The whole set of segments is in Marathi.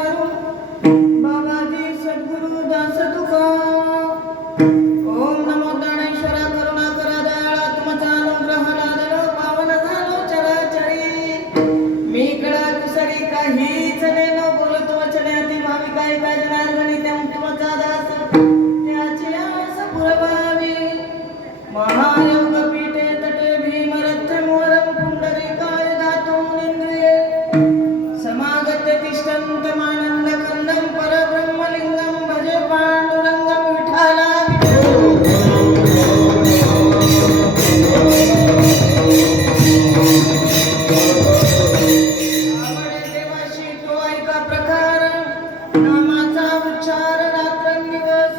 उच्चारू बाबाजी सद्गुरु दास तुका. ओम नमो ज्ञानेश्वरा करुणाकरा दयाळा तुमचा अनुग्रह लादलो पावन झालो चराचरी. मी कळा कुसरी काहीच नेनो बोलतो वचने अति भाविकाय काय जनार्दनी तेम तुमचा दास त्याची आस पुरवावी. महायोग पीठे तटे भीमरथ मोरम पुंडरीकाय दातुं इंद्रिये समागत तिष्ठन्त मानंद कंदम परब्रह्मलिंगम भजे पांडुरंगम विठाला. आवडे देवाशी तो ऐका प्रकार नामाचा उच्चार रात्रंदिवस.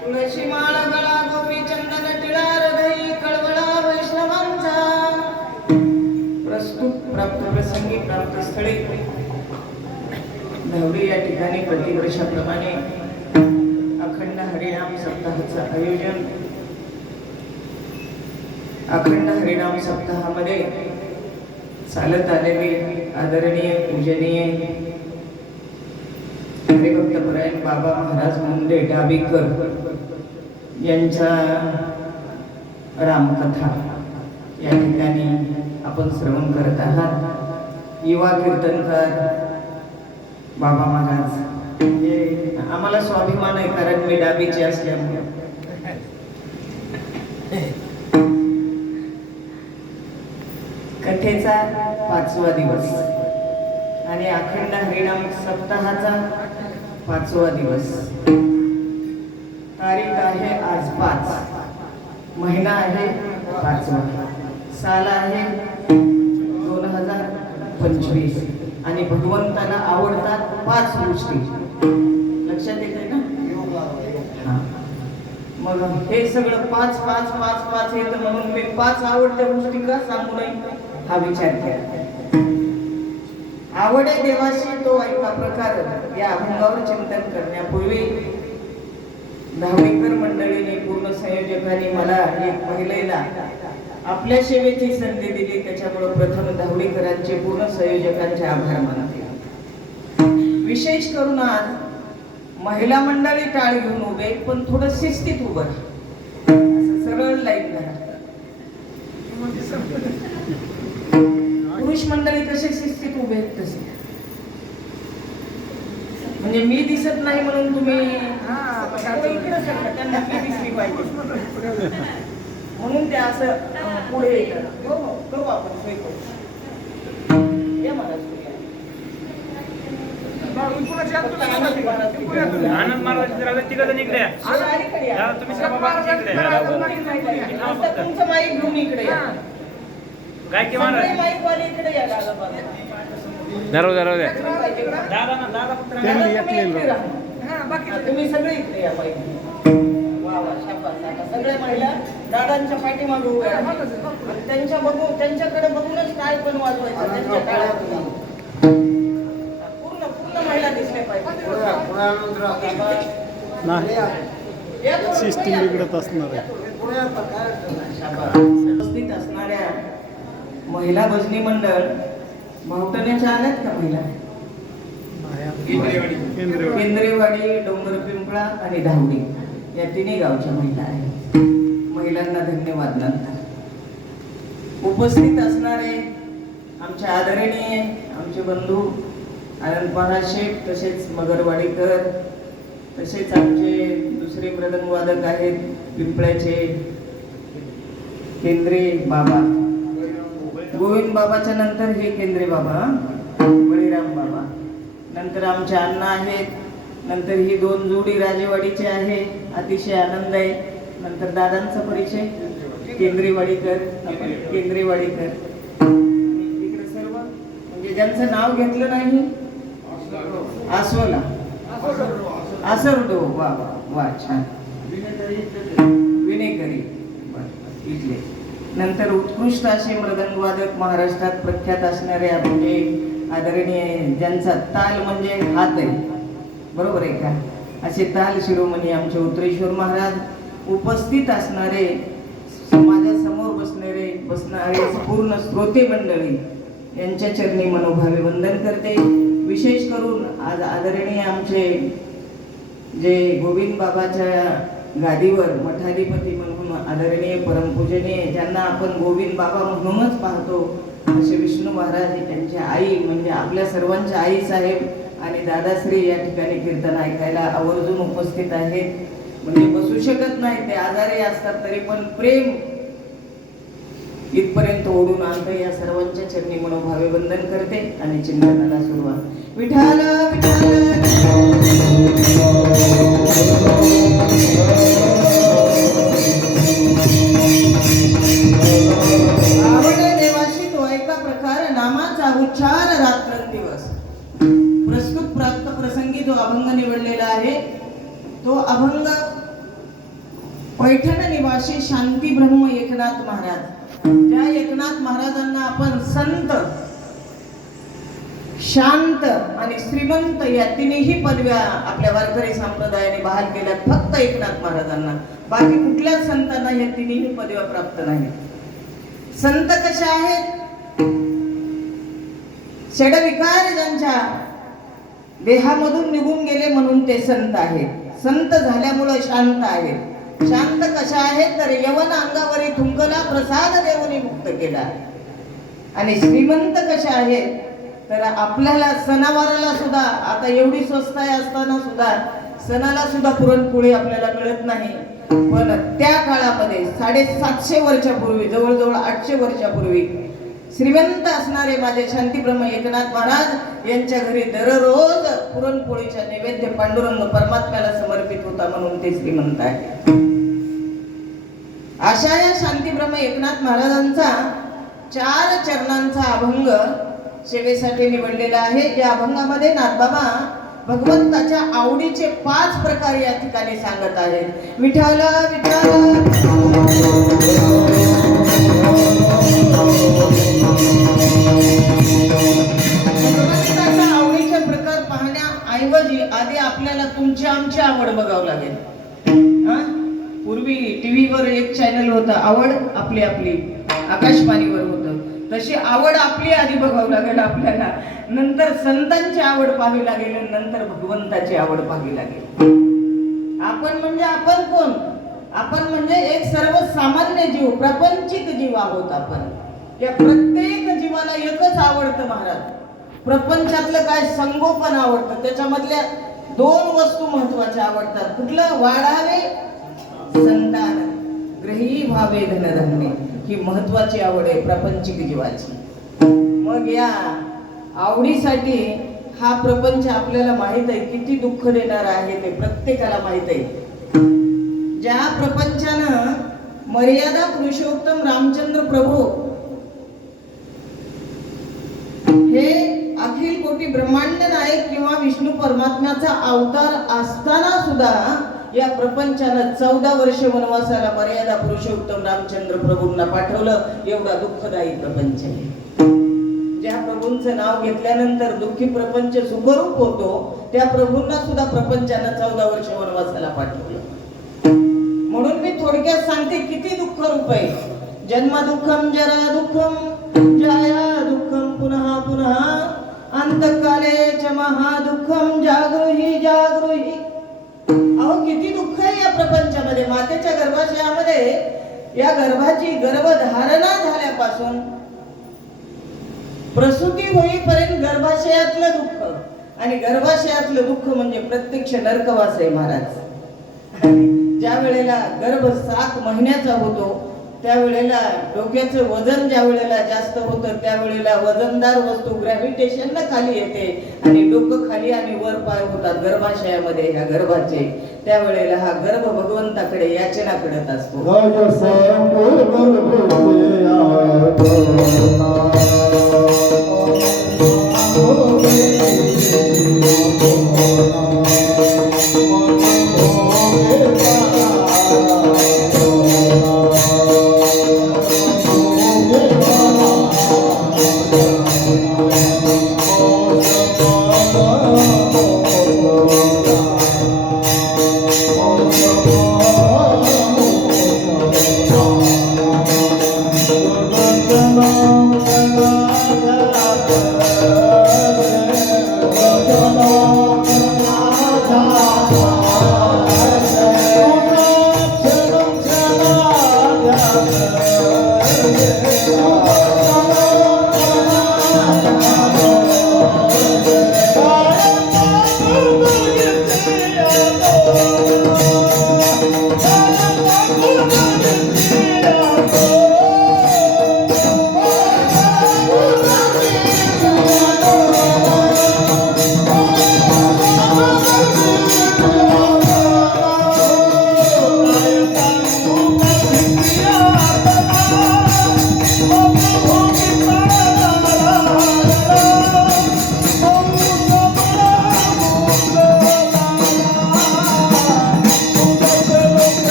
तुळशी माळ गळा गोपी चंदन टिळा हृदयी कळवळा वैष्णवांचा. प्रस्तुत प्राप्त प्रसंगी प्राप्त स्थळी धावडी या ठिकाणी प्रतिवर्षाप्रमाणे अखंड हरिनाम सप्ताहाचं आयोजन. अखंड हरिनाम सप्ताहामध्ये चालत आलेले आदरणीय पूजनीय हरिभक्तपरायण बाबा महाराज मुंडे डाबीकर यांच्या रामकथा या ठिकाणी आपण श्रवण करत आहात. युवा कीर्तनकार बाबा महाराज हे आम्हाला स्वाभिमान आहे कारण मी डाबीचे असल्यामुळे. कथेचा 5वा दिवस आणि अखंड हरिनाम सप्ताहाचा 5वा दिवस. तारीख आहे आज 5, महिना आहे 5वा, साल आहे 2025 आणि भगवंताला आवडतात 5 गोष्टी. लक्षात येते ना? हा. मग हे सगळं 5 5 5 5 येतं म्हणून मी 5 आवडत्या गोष्टी का सांगू नये हा विचार केला. आवडे देवाशी तो ऐका प्रकार या अभंगावर चिंतन करण्यापूर्वी धावडीकर मंडळीने पूर्ण संयोजकांनी मला एक महिलेला आपल्या सेवेची संधी दिली. त्याच्यामुळे प्रथम धावडीकरांचे पूर्ण संयोजकांचे आभार मानते. विशेष करून आज महिला मंडळी टाळ घेऊन उभे पण थोडं शिस्तीत उभं असं सरळ लाईन करा. पुरुष मंडळी कसे शिस्तीत उभे आहेत तसे म्हणजे मी दिसत नाही म्हणून तुम्ही त्यांना मी दिसली पाहिजे म्हणून ते असं पुढे येतात. करू आपण सोय करू. या महाराज आनंद महाराज तिकडे इकडे तुमचं माईक घेऊन इकडे या. गायकी महाराज माईक वाले इकडे या. दादा तुम्ही सगळे इकडे या माईक. वा वा शाबास. सगळ्या महिला दादांच्या पाठीमागे उभ्या आणि त्यांच्याकडे बघूनच टाळ पण वाजवायचं. त्यांच्या टाळ्या पूर्ण महिला दिसले पाहिजे. सिस्टीम बिघडत असणार आहे. उपस्थित असणाऱ्या महिला भजनी मंडळ मावटण्याच्या आल्यात का महिला? केंद्रेवाडी, डोंगर पिंपळा आणि धावडी या 3 गावच्या महिला आहेत. महिलांना धन्यवाद. नंतर उपस्थित असणारे आमचे आदरणीय आमचे बंधू आनंद महाराज शेठ, तसेच मगरवाडीकर, तसेच आमचे दुसरे मृदंग वादक आहेत पिंपळ्याचे केंद्रे बाबा, गोविंद बाबाच्या नंतर हे केंद्रे बाबा, बळीराम बाबा, नंतर आमचे अण्णा आहेत, नंतर ही 2 जोडी राजेवाडीचे आहे. अतिशय आनंद आहे. नंतर दादांचा परिचय केंद्रेवाडीकर. इकडे सर्व म्हणजे ज्यांचं नाव घेतलं नाही आसवला आसरडो. वा वा वा छान. विनेकरी इथले. नंतर उत्कृष्ट असे मृदंगवादक महाराष्ट्रात प्रख्यात असणारे म्हणजे आदरणीय ज्यांचा ताल म्हणजे हात आहे, बरोबर आहे का, असे ताल शिरोमणी आमचे उत्तरेश्वर महाराज. उपस्थित असणारे समाजासमोर बसणारे पूर्ण श्रोते मंडळी यांच्या चरणी मनोभावे वंदन करते. विशेष करून आज आदरणीय आमचे जे गोविंद बाबाच्या गादीवर मठाधिपती म्हणून आदरणीय परमपूजनीय ज्यांना आपण गोविंद बाबा म्हणूनच पाहतो असे विष्णू महाराज त्यांच्या आई म्हणजे आपल्या सर्वांच्या आई साहेब आणि दादाश्री या ठिकाणी कीर्तन ऐकायला आवर्जून उपस्थित आहेत. म्हणजे बसू शकत नाही, ते आजारी असतात तरी पण प्रेम इथपर्यंत ओढून आणतं. या सर्वांच्या चरणी मनोभावे वंदन करते आणि चिंतनाला सुरुवात. विठ्ठल आवडे देवाशी तो एका प्रकार नामाचा उच्चार रात्रंदिवस. प्रस्तुत प्राप्त प्रसंगी जो अभंग निवडलेला आहे तो अभंग पैठण निवासी शांती ब्रह्म एकनाथ महाराज, ज्या एकनाथ महाराजांना आपण संत, शांत आणि श्रीमंत या तिन्ही पदव्या आपल्या वारकरी संप्रदायाने बहाल केल्यात. फक्त एकनाथ महाराजांना, बाकी कुठल्याच संतांना या तिन्ही पदव्या प्राप्त नाहीत. संत कशा आहेत? षडविकार ज्यांच्या देहामधून निघून गेले म्हणून ते संत आहेत. संत झाल्यामुळे शांत आहेत. शांत कशा आहेत तर यवन अंगावरी थुंकला प्रसाद देऊनी मुक्त केला. आणि श्रीमंत कशा आहेत तर आपल्याला सणावाराला सुद्धा, आता एवढी स्वस्ताय असताना सुद्धा सणाला सुद्धा पुरणपोळी आपल्याला मिळत नाही. पण त्या काळामध्ये 750 वर्षापूर्वी, जवळजवळ 800 वर्षापूर्वी श्रीमंत असणारे माझे शांतीब्रह्म एकनाथ महाराज यांच्या घरी दररोज पुरणपोळीचा नैवेद्य पांडुरंग परमात्म्याला समर्पित होता म्हणून ते श्रीमंत आहे. अशा या शांतीब्रह्म एकनाथ महाराजांचा 4 चरणांचा अभंग सेवेसाठी निवडलेला आहे. या अभंगामध्ये नाथबाबा भगवंताच्या आवडीचे 5 प्रकार या ठिकाणी सांगत आहेत. विठ्ठल भगवंताच्या आवडीचे प्रकार पाहण्याऐवजी आधी आपल्याला तुमची आमची आवड बघावं लागेल. पूर्वी टीव्हीवर एक चॅनल होता, आवड आपली आपली, आकाशवाणीवर होतं. तशी आवड आपली आधी बघावं लागेल आपल्याला, नंतर संतांची आवड पाहावी लागेल, नंतर भगवंताची आवड पाहावी लागेल. आपण म्हणजे आपण कोण? आपण म्हणजे एक सर्वसामान्य जीव, प्रापंचिक जीव आहोत आपण. या प्रत्येक जीवाला एकच आवडतं महाराज. प्रपंचातलं काय? संगोपन आवडतं. त्याच्यामधल्या 2 वस्तू महत्वाच्या आवडतात. कुठलं? वाढावे संतान, ग्रही व्हावे धनधान्य. ही महत्वाची आवड आहे प्रापंचिक जीवाची. मग या आवडीसाठी हा प्रपंच आपल्याला माहित आहे किती दुःख देणार आहे, ते प्रत्येकाला माहित आहे. ज्या प्रपंचानं मर्यादा पुरुषोत्तम रामचंद्र प्रभू हे अखिल कोटी ब्रह्मांड नायक किंवा विष्णू परमात्म्याचा अवतार असताना सुद्धा या प्रपंचानं 14 वर्ष वनवासाला मर्यादा पुरुषोत्तम रामचंद्र प्रभूंना पाठवलं. एवढा दुःखदायी प्रपंच आहे. ज्या प्रभूंचं नाव घेतल्यानंतर दुःखी प्रपंच सुखरूप होतो, त्या प्रभूंना सुद्धा प्रपंचानं 14 वर्ष वनवासाला पाठवलं. म्हणून मी थोडक्यात सांगते किती दुःख रूप आहे. जन्म दुःखम, जरा दुःखम, जाया दुःखम, पुनः पुनः अंतकाले च महादुःखम, जागृही जागृही. अहो किती दुःख आहे या प्रपंचामध्ये. मातेच्या गर्भाशयामध्ये या गर्भाची गर्भधारणा झाल्यापासून प्रसूती होईपर्यंत गर्भाशयातलं दुःख, आणि गर्भाशयातलं दुःख म्हणजे प्रत्यक्ष नरकवास आहे महाराज. ज्या वेळेला गर्भ 7 महिन्याचा होतो त्यावेळेला डोक्याचं वजन ज्या वेळेला जास्त होतं त्यावेळेला वजनदार वस्तू ग्रॅव्हिटेशनला खाली येते आणि डोकं खाली आणि वर पाय होतात गर्भाशयामध्ये ह्या गर्भाचे. त्यावेळेला हा गर्भ भगवंताकडे याचना करत असतो.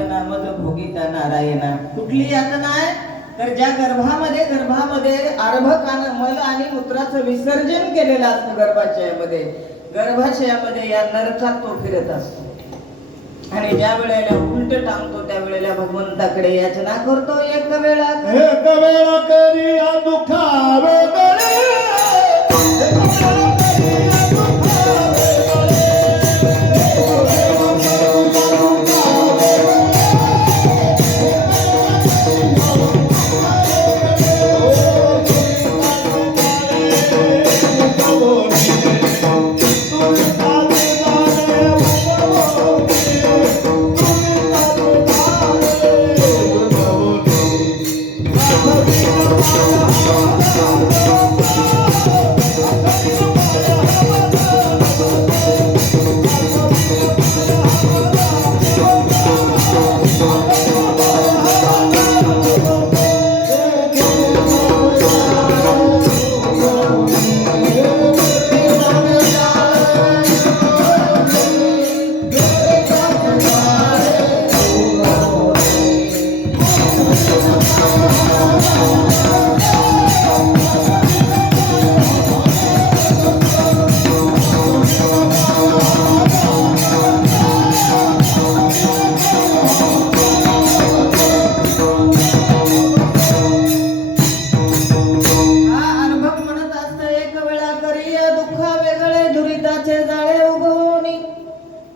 यातना मज भोगिता नारायणा. कुठली यातना आहे तर ज्या गर्भामध्ये आरभकानं मल आणि मूत्राचं विसर्जन केलेलं असतं गर्भाशयामध्ये या नरकात तो फिरत असतो आणि ज्या वेळेला उलट टांगतो त्या वेळेला भगवंताकडे याचना करतो एक वेळा करी दुखावे गळे,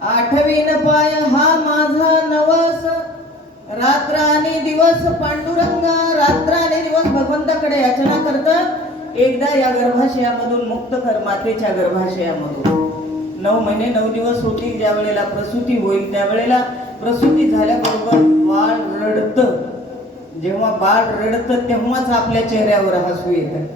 आठवीन पाय हा माझा नवस, रात्र आणि दिवस पांडुरंगा, रात्र आणि दिवस भगवंताकडे याचना करतात. एकदा या गर्भाशयामधून मुक्त कर, मातेच्या गर्भाशयामधून 9 महिने 9 दिवस होतील. ज्या वेळेला प्रसूती होईल त्यावेळेला प्रसूती झाल्याबरोबर बाळ रडतं. जेव्हा बाळ रडतं तेव्हाच आपल्या चेहऱ्यावर हसू येतं.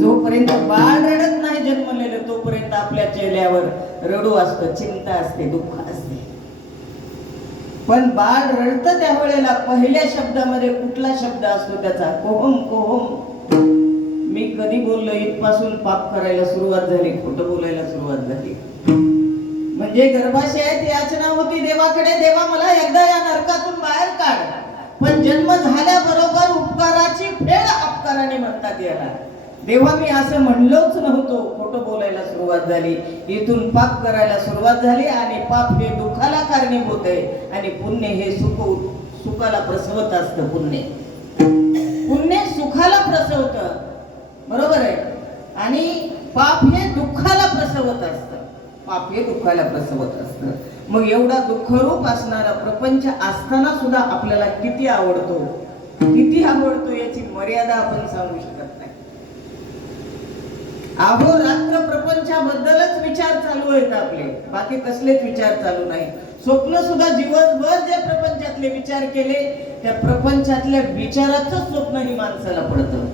जोपर्यंत बाळ रडत नाही जन्मलेलं तोपर्यंत आपल्या चेहऱ्यावर रडू असतं, चिंता असते, दुःख असते. पण बाळ रडतं त्यावेळेला पहिल्या शब्दामध्ये कुठला शब्द असतो त्याचा? कोहम कोहम. मी कधी बोललो इथपासून पाप करायला सुरुवात झाली, खोटं बोलायला सुरुवात झाली. म्हणजे गर्भाशयात याचना होती देवाकडे, देवा मला एकदा या नरकातून बाहेर काढ. पण जन्म झाल्याबरोबर उपकाराची फेड अपकाराने म्हणतात याला. देवा मी असं म्हणलोच नव्हतो, खोटं बोलायला सुरुवात झाली, इथून पाप करायला सुरुवात झाली. आणि पाप हे दुःखाला कारणीभूत आहे आणि पुण्य हे सुखाला प्रसवत असतं. पुण्य सुखाला प्रसवतं, बरोबर आहे. आणि पाप हे दुःखाला प्रसवत असतं. पाप हे दुःखाला प्रसवत असतं. मग एवढा दुःखरूप असणारा प्रपंच असताना सुद्धा आपल्याला किती आवडतो याची मर्यादा आपण सांगू शकत नाही. अहोरात्र प्रपंचाबद्दलच विचार चालू आहेत आपले, बाकी कसलेच विचार चालू नाही. स्वप्न सुद्धा दिवसभर जे प्रपंचातले विचार केले त्या प्रपंचातल्या विचाराचं स्वप्न ही माणसाला पडतं.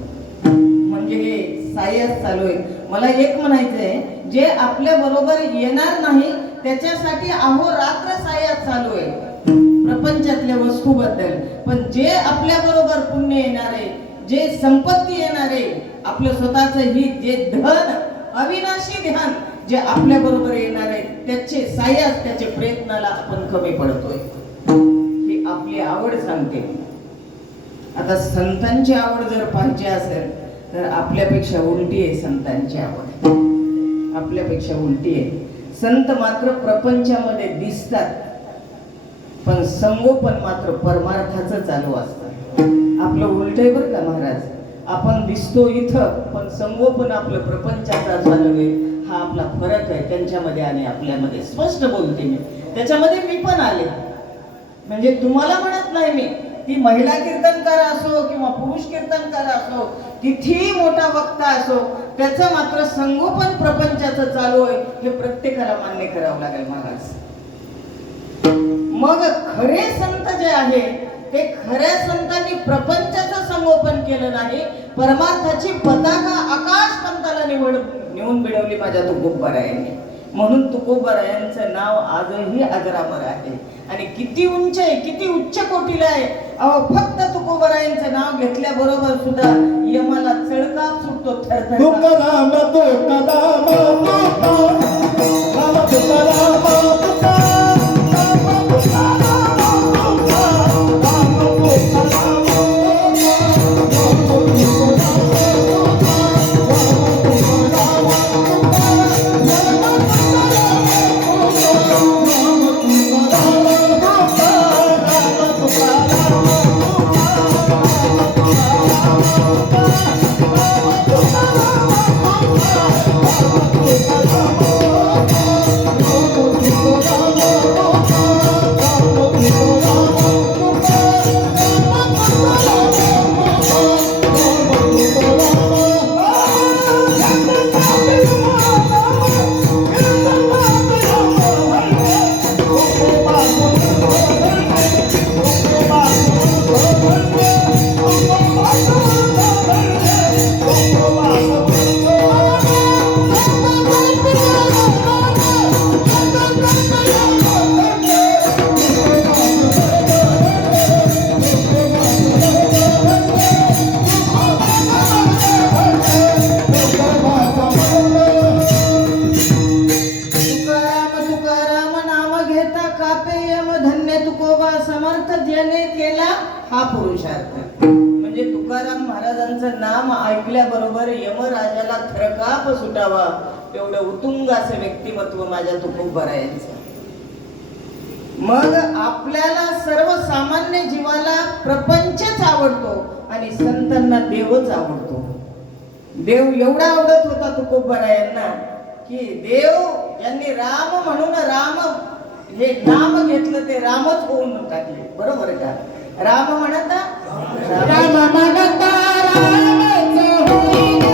म्हणजे हे सायस चालू आहे. मला एक म्हणायचंय, जे आपल्या बरोबर येणार नाही त्याच्यासाठी अहोरात्र सायस चालू आहे प्रपंचातल्या वस्तूबद्दल. पण जे आपल्या बरोबर पुण्य येणार आहे, जे संपत्ती येणार आहे, आपलं स्वतःचं हित, जे धन अविनाशी ध्यान जे आपल्या बरोबर येणार आहे त्याचे सायस, त्याचे प्रयत्नाला आपण कमी पडतोय. ही आपली आवड सांगते. आता संतांची आवड जर पाहिजे असेल तर आपल्यापेक्षा उलटी आहे संतांची आवड. आपल्यापेक्षा उलटी आहे. संत मात्र प्रपंचामध्ये दिसतात पण संगोपन मात्र परमार्थाचं चालू असतं. आपलं उलट आहे बरं का महाराज. आपण दिसतो इथं पण संगोपन आपलं प्रपंचाचा चालू आहे. हा आपला फरक आहे त्यांच्यामध्ये आणि आपल्यामध्ये. स्पष्ट बोलते मी, त्याच्यामध्ये मी पण आले. म्हणजे तुम्हाला म्हणत नाही मी, ती महिला कीर्तनकार असो किंवा पुरुष कीर्तनकार असो, कितीही मोठा वक्ता असो, त्याचं मात्र संगोपन प्रपंचाचं चालू आहे हे प्रत्येकाला मान्य करावं लागेल महाराज. मग खरे संत जे आहे ते खऱ्या संतांनी प्रपंचाचं संगोपन केलं नाही, परमार्थाची पताका आकाश पंताला नेऊन बिडवली माझ्या तुकोबारायांनी. म्हणून तुकोबारायांचं नाव आजही अजरामर आहे. आणि किती उंच आहे, किती उच्च कोटीला आहे. अहो फक्त तुकोबारायांचं नाव घेतल्याबरोबर सुद्धा यमाला चळकाप सुटतो, थरथर. केल्याने केला हा पुरुषार्थ. म्हणजे तुकाराम महाराजांचं नाम ऐकल्याबरोबर यमराजाला थरकाप सुटावा एवढं उत्तुंग असं व्यक्तिमत्व माझ्या तुकोबरायांचं. मग आपल्याला सर्वसामान्य जीवाला प्रपंचच आवडतो आणि संतांना देवच आवडतो. देव एवढा आवडत होता तुकोबरायांना की देव यांनी राम म्हणून राम हे नाम घेतलं ते रामच होऊन टाकले. बरोबर का? राम म्हणता राम म्हणता रामच होईन.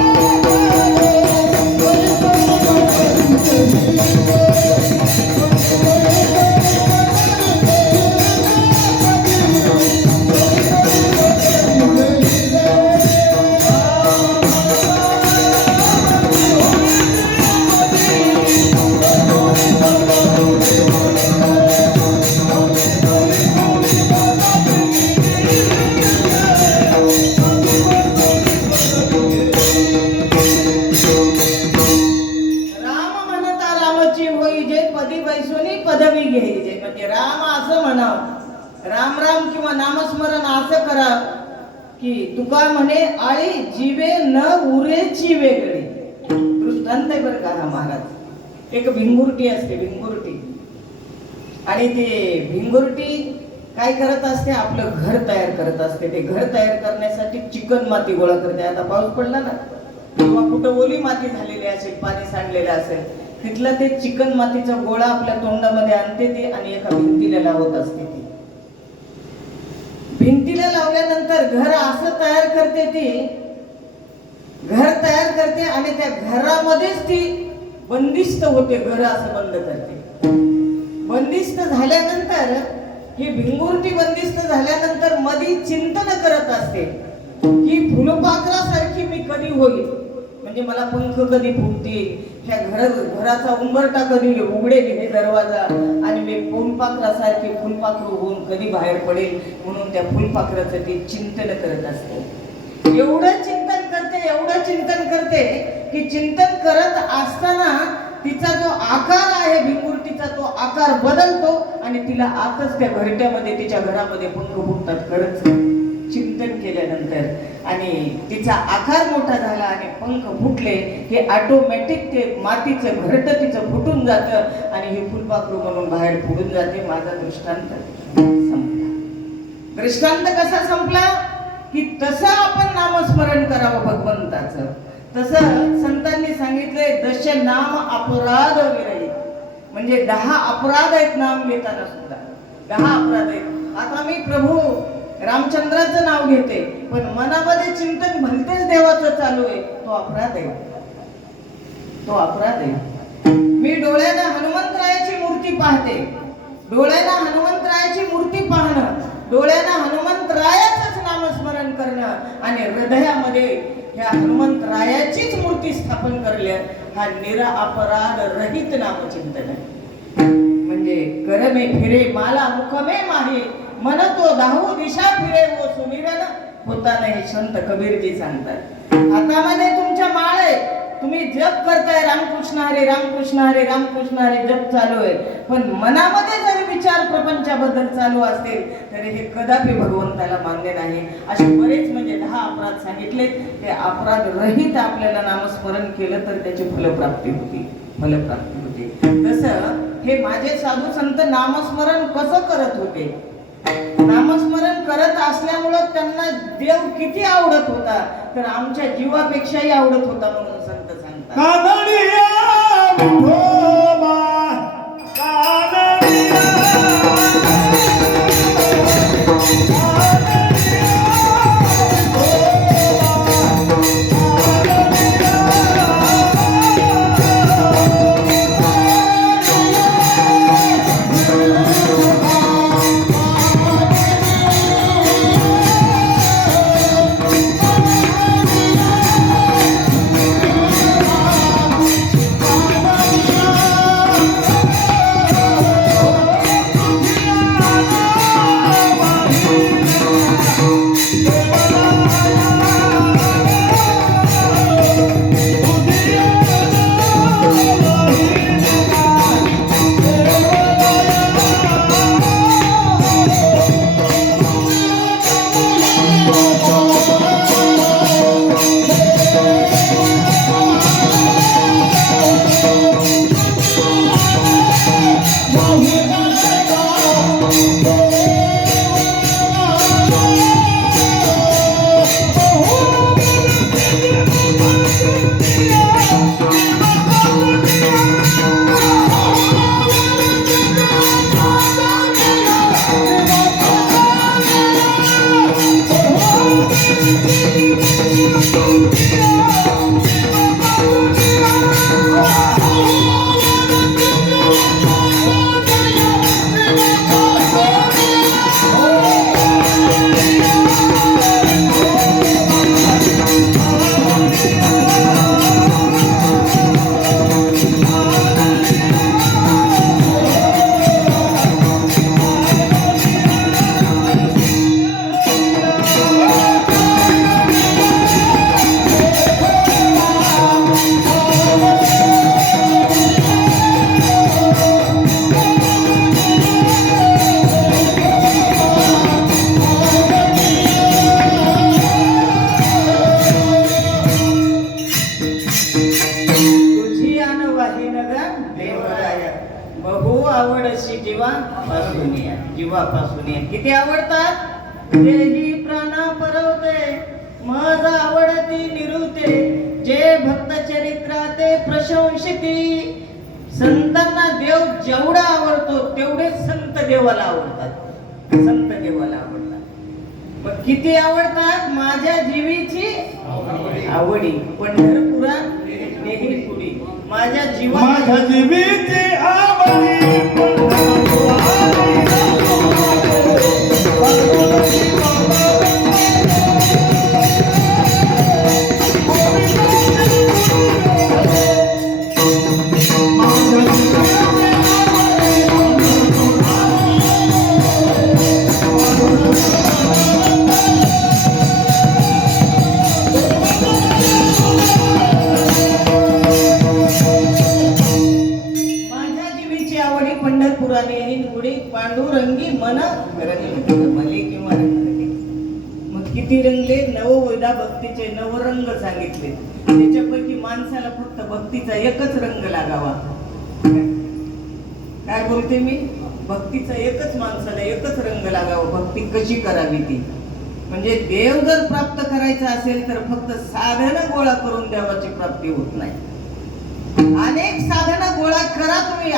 पदवी घ्यायची. म्हणजे राम असं म्हणावं, राम राम किंवा नामस्मरण असं करा की तुका म्हणे आळी जीवे न उरेची वेगळी. दृष्टांत आहे बरं का हा महाराज. एक भिंगुरटी असते, भिंगुरटी, आणि ते भिंगुरटी काय करत असते, आपलं घर तयार करत असते. ते घर तयार करण्यासाठी चिकन माती गोळा करते. आता पाऊस पडला ना किंवा कुठं ओली माती झालेली असेल, पाणी सांडलेलं असेल, तिथला ते चिकन मातीचा गोळा आपल्या तोंडामध्ये आणते ती आणि एका भिंतीला लावत असते. ती भिंतीला लावल्यानंतर घर असं तयार करते, ती घर तयार करते आणि त्या घरामध्येच ती बंदिस्त होते. घर असं बंद करते. बंदिस्त झाल्यानंतर ही भिंगुरटी बंदिस्त झाल्यानंतर मध्ये चिंतन करत असते की फुलपाखरासारखी मी कधी होईल, म्हणजे मला पंख कधी फुटतील, ह्या घराचा उंबरटा कधी उघडेल हे दरवाजा, आणि मी फुलपाखरासारखी फुलपाखरू होऊन कधी बाहेर पडेल, म्हणून त्या फुलपाखराचं ती चिंतन करत असते. एवढं चिंतन करते, एवढं चिंतन करते की चिंतन करत असताना तिचा जो आकार आहे भिंगुरटीचा तो आकार बदलतो आणि तिला आतच त्या घरट्यामध्ये तिच्या घरामध्ये पंख फुटतात. खरंच चिंतन केल्यानंतर आणि तिचा आकार मोठा झाला आणि पंख फुटले की ऑटोमॅटिक ते मातीचं घरटं तिचं फुटून जातं आणि ही फुलपाखरू म्हणून बाहेर फुटून जाते. माझा दृष्टांत संपला. दृष्टांत कसा संपला की तसं आपण नामस्मरण करावं भगवंताचं. तसं संतांनी सांगितले दश नाम अपराध विरहित. म्हणजे 10 अपराध आहेत नाम घेताना सुद्धा. 10 अपराध आहेत. आता मी प्रभू रामचंद्राचं नाव घेते पण मनामध्ये चिंतन भलतेच देवाचं चालू आहे, तो अपराध आहे. तो अपराध आहे. मी डोळ्यानं हनुमंतरायाची मूर्ती पाहते, डोळ्यानं हनुमंतरायाची मूर्ती पाहणं, डोळ्यानं हनुमंतरायाचंच नामस्मरण करणं आणि हृदयामध्ये ह्या हनुमंतरायाचीच मूर्ती स्थापन करल्या, हा निरअपराध रहित नामचिंतन आहे. म्हणजे करमे फिरे माला मुखमे माही, मन तो 10 दिशा फिरे वो सुमिरन होताना, हे संत कबीरजी सांगतात. हातामध्ये तुमच्या माळ आहे, तुम्ही जप करताय रामकृष्ण हरे रामकृष्ण हरे रामकृष्ण हरे जप चालू आहे, पण मनामध्ये जर विचार प्रपंचाबद्दल चालू असतील तर हे कदापि भगवंताला मान्य नाही. असे बरेच म्हणजे 10 अपराध सांगितले. ते अपराध रहित आपल्याला नामस्मरण केलं तर त्याची फलप्राप्ती होती, फलप्राप्ती होती. तसं हे माझे साधू संत नामस्मरण कसं करत होते, नामस्मरण करत असल्यामुळं त्यांना देव किती आवडत होता तर आमच्या जीवापेक्षाही आवडत होता म्हणून संत सांगतात. कानडिया विठोबा, कानडिया तेव्हापासून आहे. किती आवडतात? तेही प्राणा परवते मज आवडती निरुते जे भक्त चरित्राते प्रशंसिती. संतांना देव जेवढा आवडतो तेवढे संत देवाला आवडतात. संत देवाला आवडतात. मग किती आवडतात? माझ्या जीवीची आवडी पंढरपुरात नेही पुढी. माझ्या माझ्या जीवीची आवडी माझ्या जीवीची आवडी पंढरपुराने निवडी पांडुरंगी मन रंगले मले किंवा रंगले. मग किती रंगले? नवविधा भक्तीचे नवरंग सांगितले. त्याच्यापैकी माणसाला फक्त भक्तीचा एकच रंग लागावा. काय बोलते मी? भक्तीचा एकच माणसाला एकच रंग लागावा. भक्ती कशी करावी ती म्हणजे देव जर प्राप्त करायचा असेल तर फक्त साधनं गोळा करून देवाची प्राप्ती होत नाही. अनेक साधनं गोळा करा तुम्ही,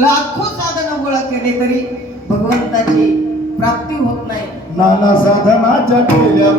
लाखो साधनं गोळा केले तरी भगवंताची प्राप्ती होत नाही. नाना साधनाच्या केल्या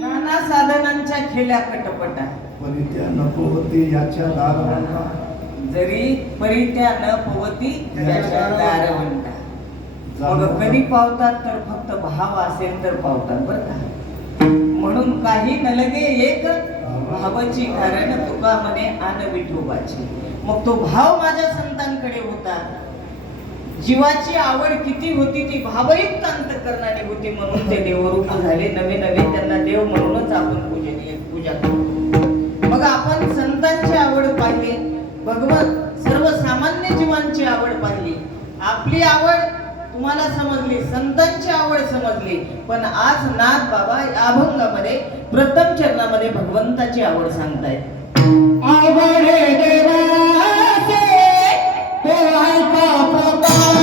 नाना साधनांच्या खेल्या कटपटा परित्या नकोवती याच्या दारवंता. जरी परित्या न पवती त्याच्या दारवंटा. मग कधी पावतात तर फक्त भाव असेल तर पावतात बरं का. म्हणून काही न लगे एक भावाची कारण तुका म्हणे आन विठोबाची. मग तो भाव माझ्या संतांकडे होता. जीवाची आवड किती होती ती भावयुक्त अंतःकरणाने होती म्हणून ते देवरूप झाले. नवे नवे त्यांना देव म्हणूनच आपण पूजा करतो. मग आपण संतांची आवड पाहिली, भगवत सर्वसामान्य जीवांची आवड पाहिली. आपली आवड तुम्हाला समजली, संतांची आवड समजली. पण आज नाथ बाबा या अभंगामध्ये प्रथम चरणामध्ये भगवंताची आवड सांगतायत. आवडे देवाचे तो ऐका प्रकार.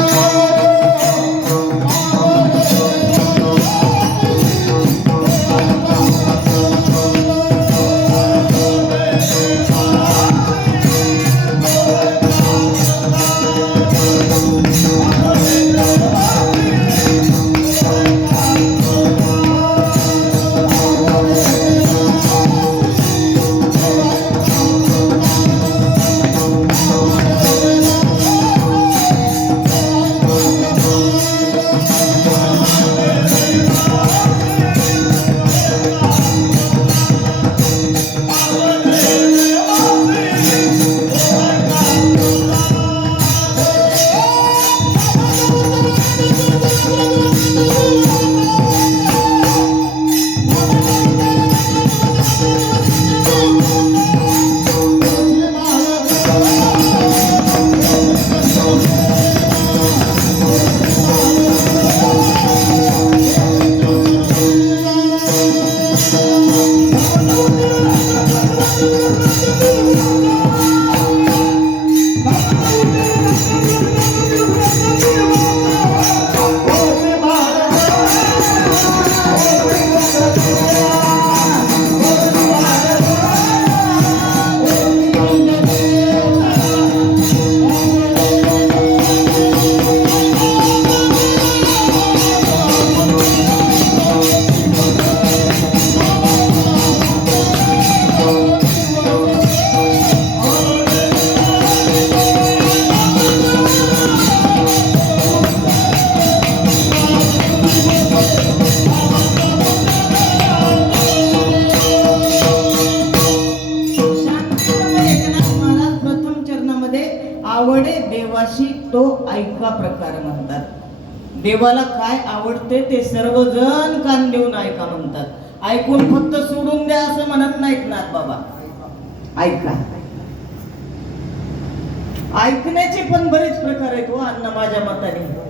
Oh, चोरला प्रकार म्हणतात. देवाला काय आवडते ते सर्वजण कान देऊन ऐका म्हणतात. ऐकून फक्त सोडून द्या असं म्हणत नाहीत नाथ बाबा. ऐका. ऐकण्याचे पण बरेच प्रकार आहेत हो अण्णा माझ्या मताने.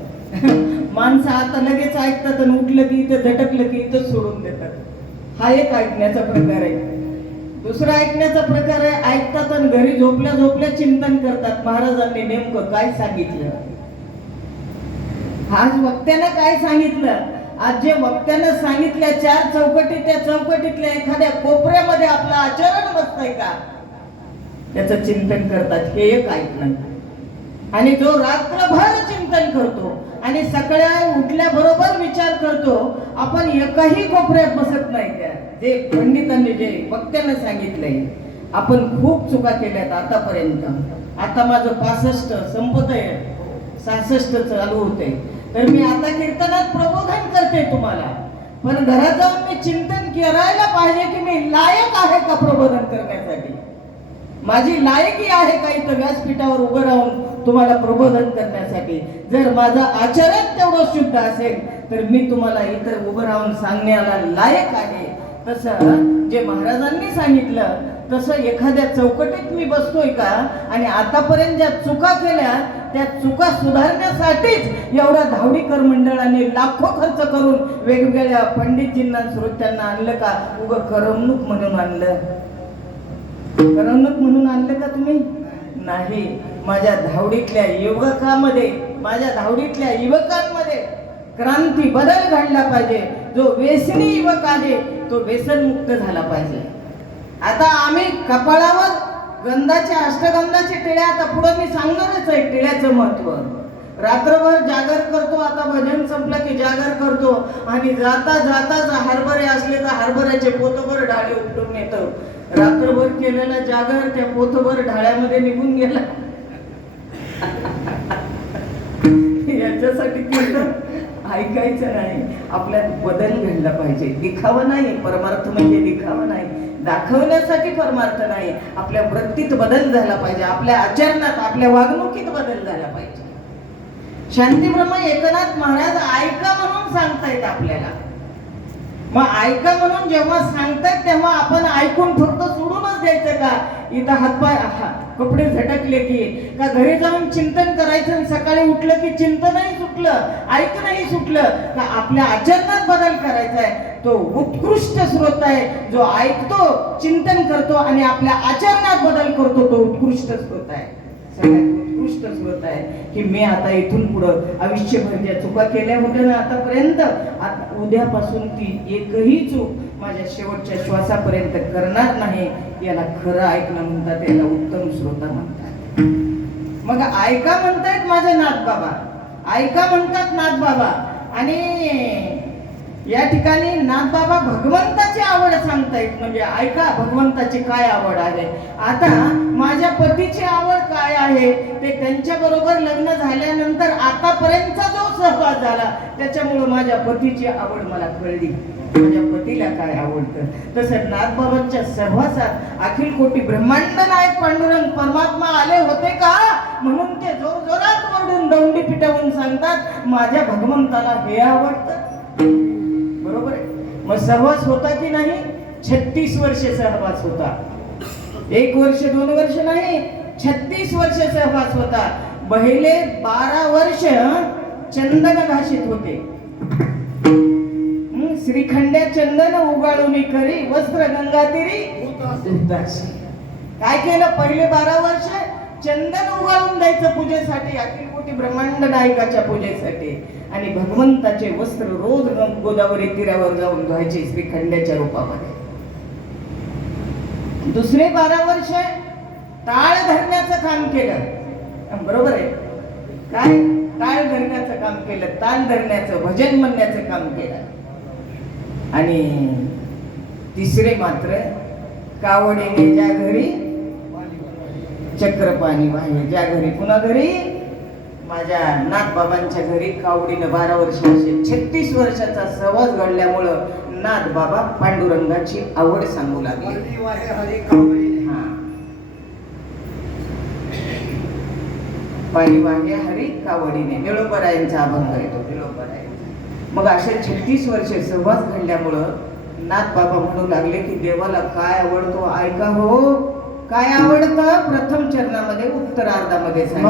माणसं आता लगेच ऐकतात आणि उठलं की इथं झटकलं की इथं सोडून देतात. हा एक ऐकण्याचा प्रकार आहे. दुसरा ऐकण्याचा प्रकार आहे ऐकतात आणि घरी झोपल्या झोपल्या चिंतन करतात महाराजांनी नेमकं काय सांगितलं. आज वक्त्यानं काय सांगितलं. आज जे वक्त्यानं सांगितल्या चार चौकटी त्या चौकटीतल्या एखाद्या कोपऱ्यामध्ये आपलं आचरण बसतंय का त्याचं चिंतन करतात. हे एक ऐकणं. आणि जो रात्रभर चिंतन करतो आणि सकाळी उठल्याबरोबर विचार करतो. आपण एकही कोपऱ्यात बसत नाही. त्या जे पंडितांनी जे वक्त्यानं सांगितलंय आपण खूप चुका केल्यात आतापर्यंत. आता माझं 65 संपत आहे 66 चालू होते. तर मी आता कीर्तनात प्रबोधन करते तुम्हाला. पण घरात जाऊन मी चिंतन करायला पाहिजे की मी लायक आहे का प्रबोधन करण्यासाठी. माझी लायकी आहे का इथं व्यासपीठावर उभं राहून तुम्हाला प्रबोधन करण्यासाठी. जर माझं आचरण तेवढं शुद्ध असेल तर मी तुम्हाला इथं उभं राहून सांगण्याला लायक आहे. तसं जे महाराजांनी सांगितलं तसं एखाद्या चौकटीत मी बसतोय का. आणि आतापर्यंत ज्या चुका केल्या त्या चुका सुधारण्यासाठीच एवढ्या धावडीकर मंडळाने लाखो खर्च करून वेगवेगळ्या पंडितजींना श्रोत्यांना आणलं का. उगं करमणूक म्हणून आणलं. करमणूक म्हणून आणलं का तुम्ही नाही. माझ्या धावडीतल्या युवकांमध्ये माझ्या धावडीतल्या युवकांमध्ये क्रांती बदल घडला पाहिजे. जो व्यसनी युवक आहे तो व्यसनमुक्त झाला पाहिजे. आता आम्ही कपाळावर गंधाच्या अष्टगंधाची टिळ्या आता पुढे मी सांगणारच आहे. टिळ्याचं महत्व रात्रभर जागर करतो. आता भजन संपलं की जागर करतो आणि जाता जाता हरभरे असले तर हरभऱ्याचे पोतभर ढाळे उपटून येतो. रात्रभर केलेला जागर त्या पोतभर ढाळ्यामध्ये निघून गेला. याच्यासाठी कीर्तन ऐकायचं नाही. आपल्यात बदल घडला पाहिजे. दिखावा नाही. परमार्थ म्हणजे दिखावा नाही. दाखवण्यासाठी परमार्थ नाही. आपल्या वृत्तीत बदल झाला पाहिजे. आपल्या आचरणात आपल्या वागणुकीत बदल झाला पाहिजे. शांतीब्रह्म एकनाथ महाराज ऐका म्हणून सांगतायत आपल्याला. मग ऐका म्हणून जेव्हा सांगतात तेव्हा आपण ऐकून फक्त सोडूनच द्यायचं का. इथं हातपाय कपडे झटकले की का घरी जाऊन चिंतन करायचं आणि सकाळी उठलं की चिंतनही सुटलं ऐकणंही सुटलं का. आपल्या आचरणात बदल करायचा आहे. तो उत्कृष्ट स्रोत आहे. जो ऐकतो चिंतन करतो आणि आपल्या आचरणात बदल करतो तो उत्कृष्ट स्रोत आहे. सगळ्यात उत्कृष्ट स्रोत आहे की मी आता इथून पुढं आयुष्यभर ज्या चुका केल्या होत्या ना आतापर्यंत आता उद्यापासून ती एकही चूक माझ्या शेवटच्या श्वासापर्यंत करणार नाही. याला खरं ऐकणं म्हणतात. याला उत्तम श्रोता म्हणतात. मग ऐका म्हणतायत माझे नाथ बाबा. ऐका म्हणतात नाथ बाबा. आणि या ठिकाणी नाथ बाबा भगवंताची आवड सांगतायत. म्हणजे ऐका भगवंताची काय आवड आहे. आता माझ्या पतीची आवड काय आहे ते त्यांच्या बरोबर लग्न झाल्यानंतर आतापर्यंतचा जो सहवास झाला त्याच्यामुळे माझ्या पतीची आवड मला कळली. माझ्या पतीला काय आवडतं. तसं नाथबाबांच्या सहवासात अखिल कोटी ब्रह्मांड नायक पांडुरंग परमात्मा आले होते का म्हणून ते जोर जोरात ओरडून दौंडी पिटवून सांगतात माझ्या भगवंताला हे आवडतं. बरोबर आहे. मग सहवास होता की नाही. 36 वर्ष सहवास होता. 1 वर्ष 2 वर्ष नाही 36 वर्ष सहवास होता. पहिले 12 वर्ष चंदन घाशीत होते. श्रीखंड्या चंदन उगाळून करी वस्त्र गंगातीरी उदासी. काय केलं पहिले 12 वर्ष चंदन उगाळून द्यायचं पूजेसाठी अखिल कोटी ब्रह्मांड नायकाच्या पूजेसाठी. आणि भगवंताचे वस्त्र रोज गोदावरी तीरावर जाऊन धुवायचे श्रीखंड्याच्या रूपामध्ये. दुसरे 12 वर्ष टाळ धरण्याचं काम केलं. बरोबर आहे. काय टाळ धरण्याचं काम केलं. ताल धरण्याचं भजन म्हणण्याचं काम केलं. आणि तिसरे मात्र कावडीने ज्या घरी चक्रपाणी वाहे. ज्या घरी पुन्हा घरी माझ्या नाथबाबांच्या घरी कावडीनं 12 वर्ष असे 36 वर्षाचा सहवास घडल्यामुळं नाथबाबा पांडुरंगाची आवड सांगू लागले. पायी हरी कावडीने निळोबरायांचा अभंग येतो निळोबरायांचा. मग अशा 36 वर्षे सहवास घडल्यामुळं नाथ बाबा म्हणू लागले की देवाला काय आवडतो ऐका हो. काय आवडतं? प्रथम चरणामध्ये उत्तरार्धामध्ये सांगितलं.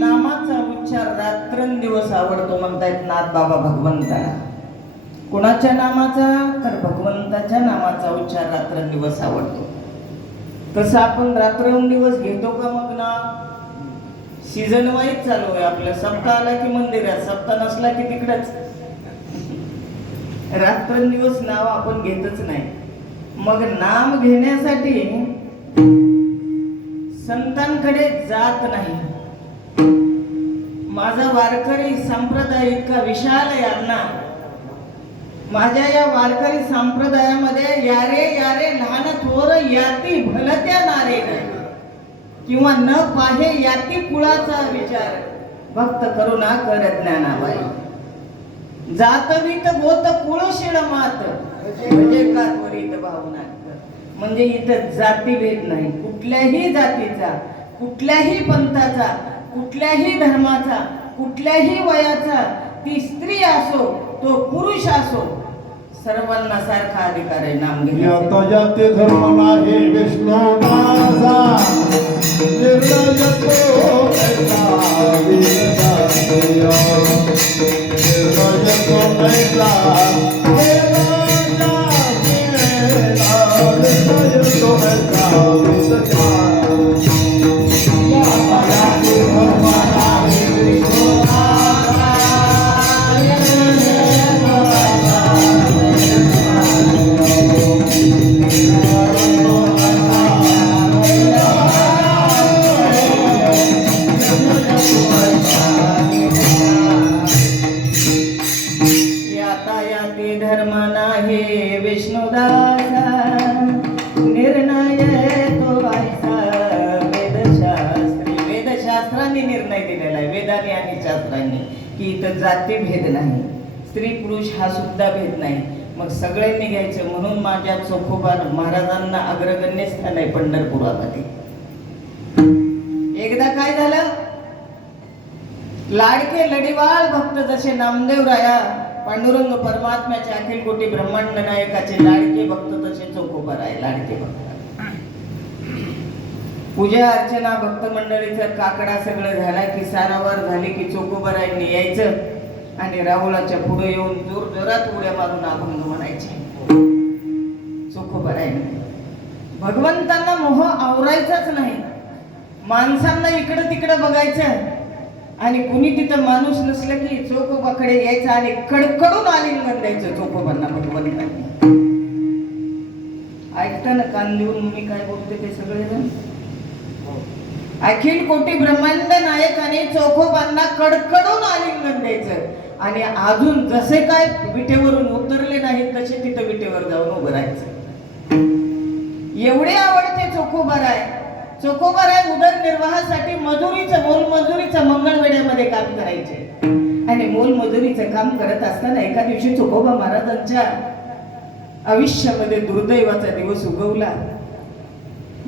नामाचा उच्चार रात्रंदिवस. बाबा भगवंताला. कुणाच्या नामाचा? तर भगवंताच्या नामाचा उच्चार रात्रंदिवस आवडतो. तसं आपण रात्रंदिवस घेतो का? मग ना सीझन वाईज चालू आहे आपलं. सप्ताह आला की मंदिरात, सप्ताह नसला की तिकडच. रात्रंदिवस नाव आपण घेतच नाही. मग नाम घेण्यासाठी संतांकडे जात नाही. माझा वारकरी संप्रदाय इतका विशाल आहे अण्णा. माझ्या या वारकरी संप्रदायामध्ये यारे यारे लहान थोर याती भलत्या नारे किंवा न पाहे याती कुळाचा विचार भक्त करुणा कर ज्ञानाबाई. जातवित बोत कुळशीळ मात म्हणजे का त्वरित भावना. म्हणजे इथं जातीभेद नाही. कुठल्याही जातीचा, कुठल्याही पंथाचा, कुठल्याही धर्माचा, कुठल्याही वयाचा, ती स्त्री असो तो पुरुष असो, सर्वांना सारखा अधिकार आहे नाम घेण्याचा. जाती धर्म नाही विष्णू माझा निर्णय तो ऐसा धर्म नाही विष्णुदासा निर्णय तो ऐसा वेदशास्त्री. वेदशास्त्रांनी निर्णय दिलेला आहे, वेदांनी आणि शास्त्रांनी, की इथं जाती भेद नाही, स्त्री पुरुष हा सुद्धा भेद नाही. मग सगळ्यांनी घ्यायचं. म्हणून माझ्या चोखोबा महाराजांना अग्रगण्य स्थान आहे पंढरपुरामध्ये. एकदा काय झालं, लाडके लढीवाळ भक्त जसे नामदेव राया पांडुरंग परमात्म्याचे अखिल कोटी ब्रह्मांड नायकाचे लाडके भक्त तसे चोखोबा आहे लाडके भक्त. पूजा अर्चना भक्त मंडळीचं काकडा सगळं झाला की सारावार झाली की चोखोबारायांनी यायचं आणि राहुलाच्या पुढे येऊन जोर जोरात उड्या मारून अभंग म्हणायचे. चोखोबारायांनी भगवंतांना मोह आवरायचाच नाही. माणसांना इकडं तिकडं बघायचं आणि कुणी तिथं माणूस नसलं की चोखोबाकडे यायचं आणि कडकडून आलिंगन द्यायचं चोखोबांना भगवंतांनी. ऐकताना कान देऊन मी काय बोलते ते सगळेजण. अखिल कोटी ब्रह्मांड नायकाने चोखोबांना कडकडून आलिंगन द्यायचं आणि अजून जसे काय विटेवरून उतरले नाहीत तसे तिथं विटेवर जाऊन उभं राहायचं. एवढे आवडते चोखोबाराय. चोखोबाराय उदरनिर्वाहासाठी मोलमजुरीचं मंगळवेढ्यामध्ये काम करायचे. आणि मोलमजुरीचं काम करत असताना एका दिवशी चोखोबा महाराजांच्या आयुष्यामध्ये दुर्दैवाचा दिवस उगवला.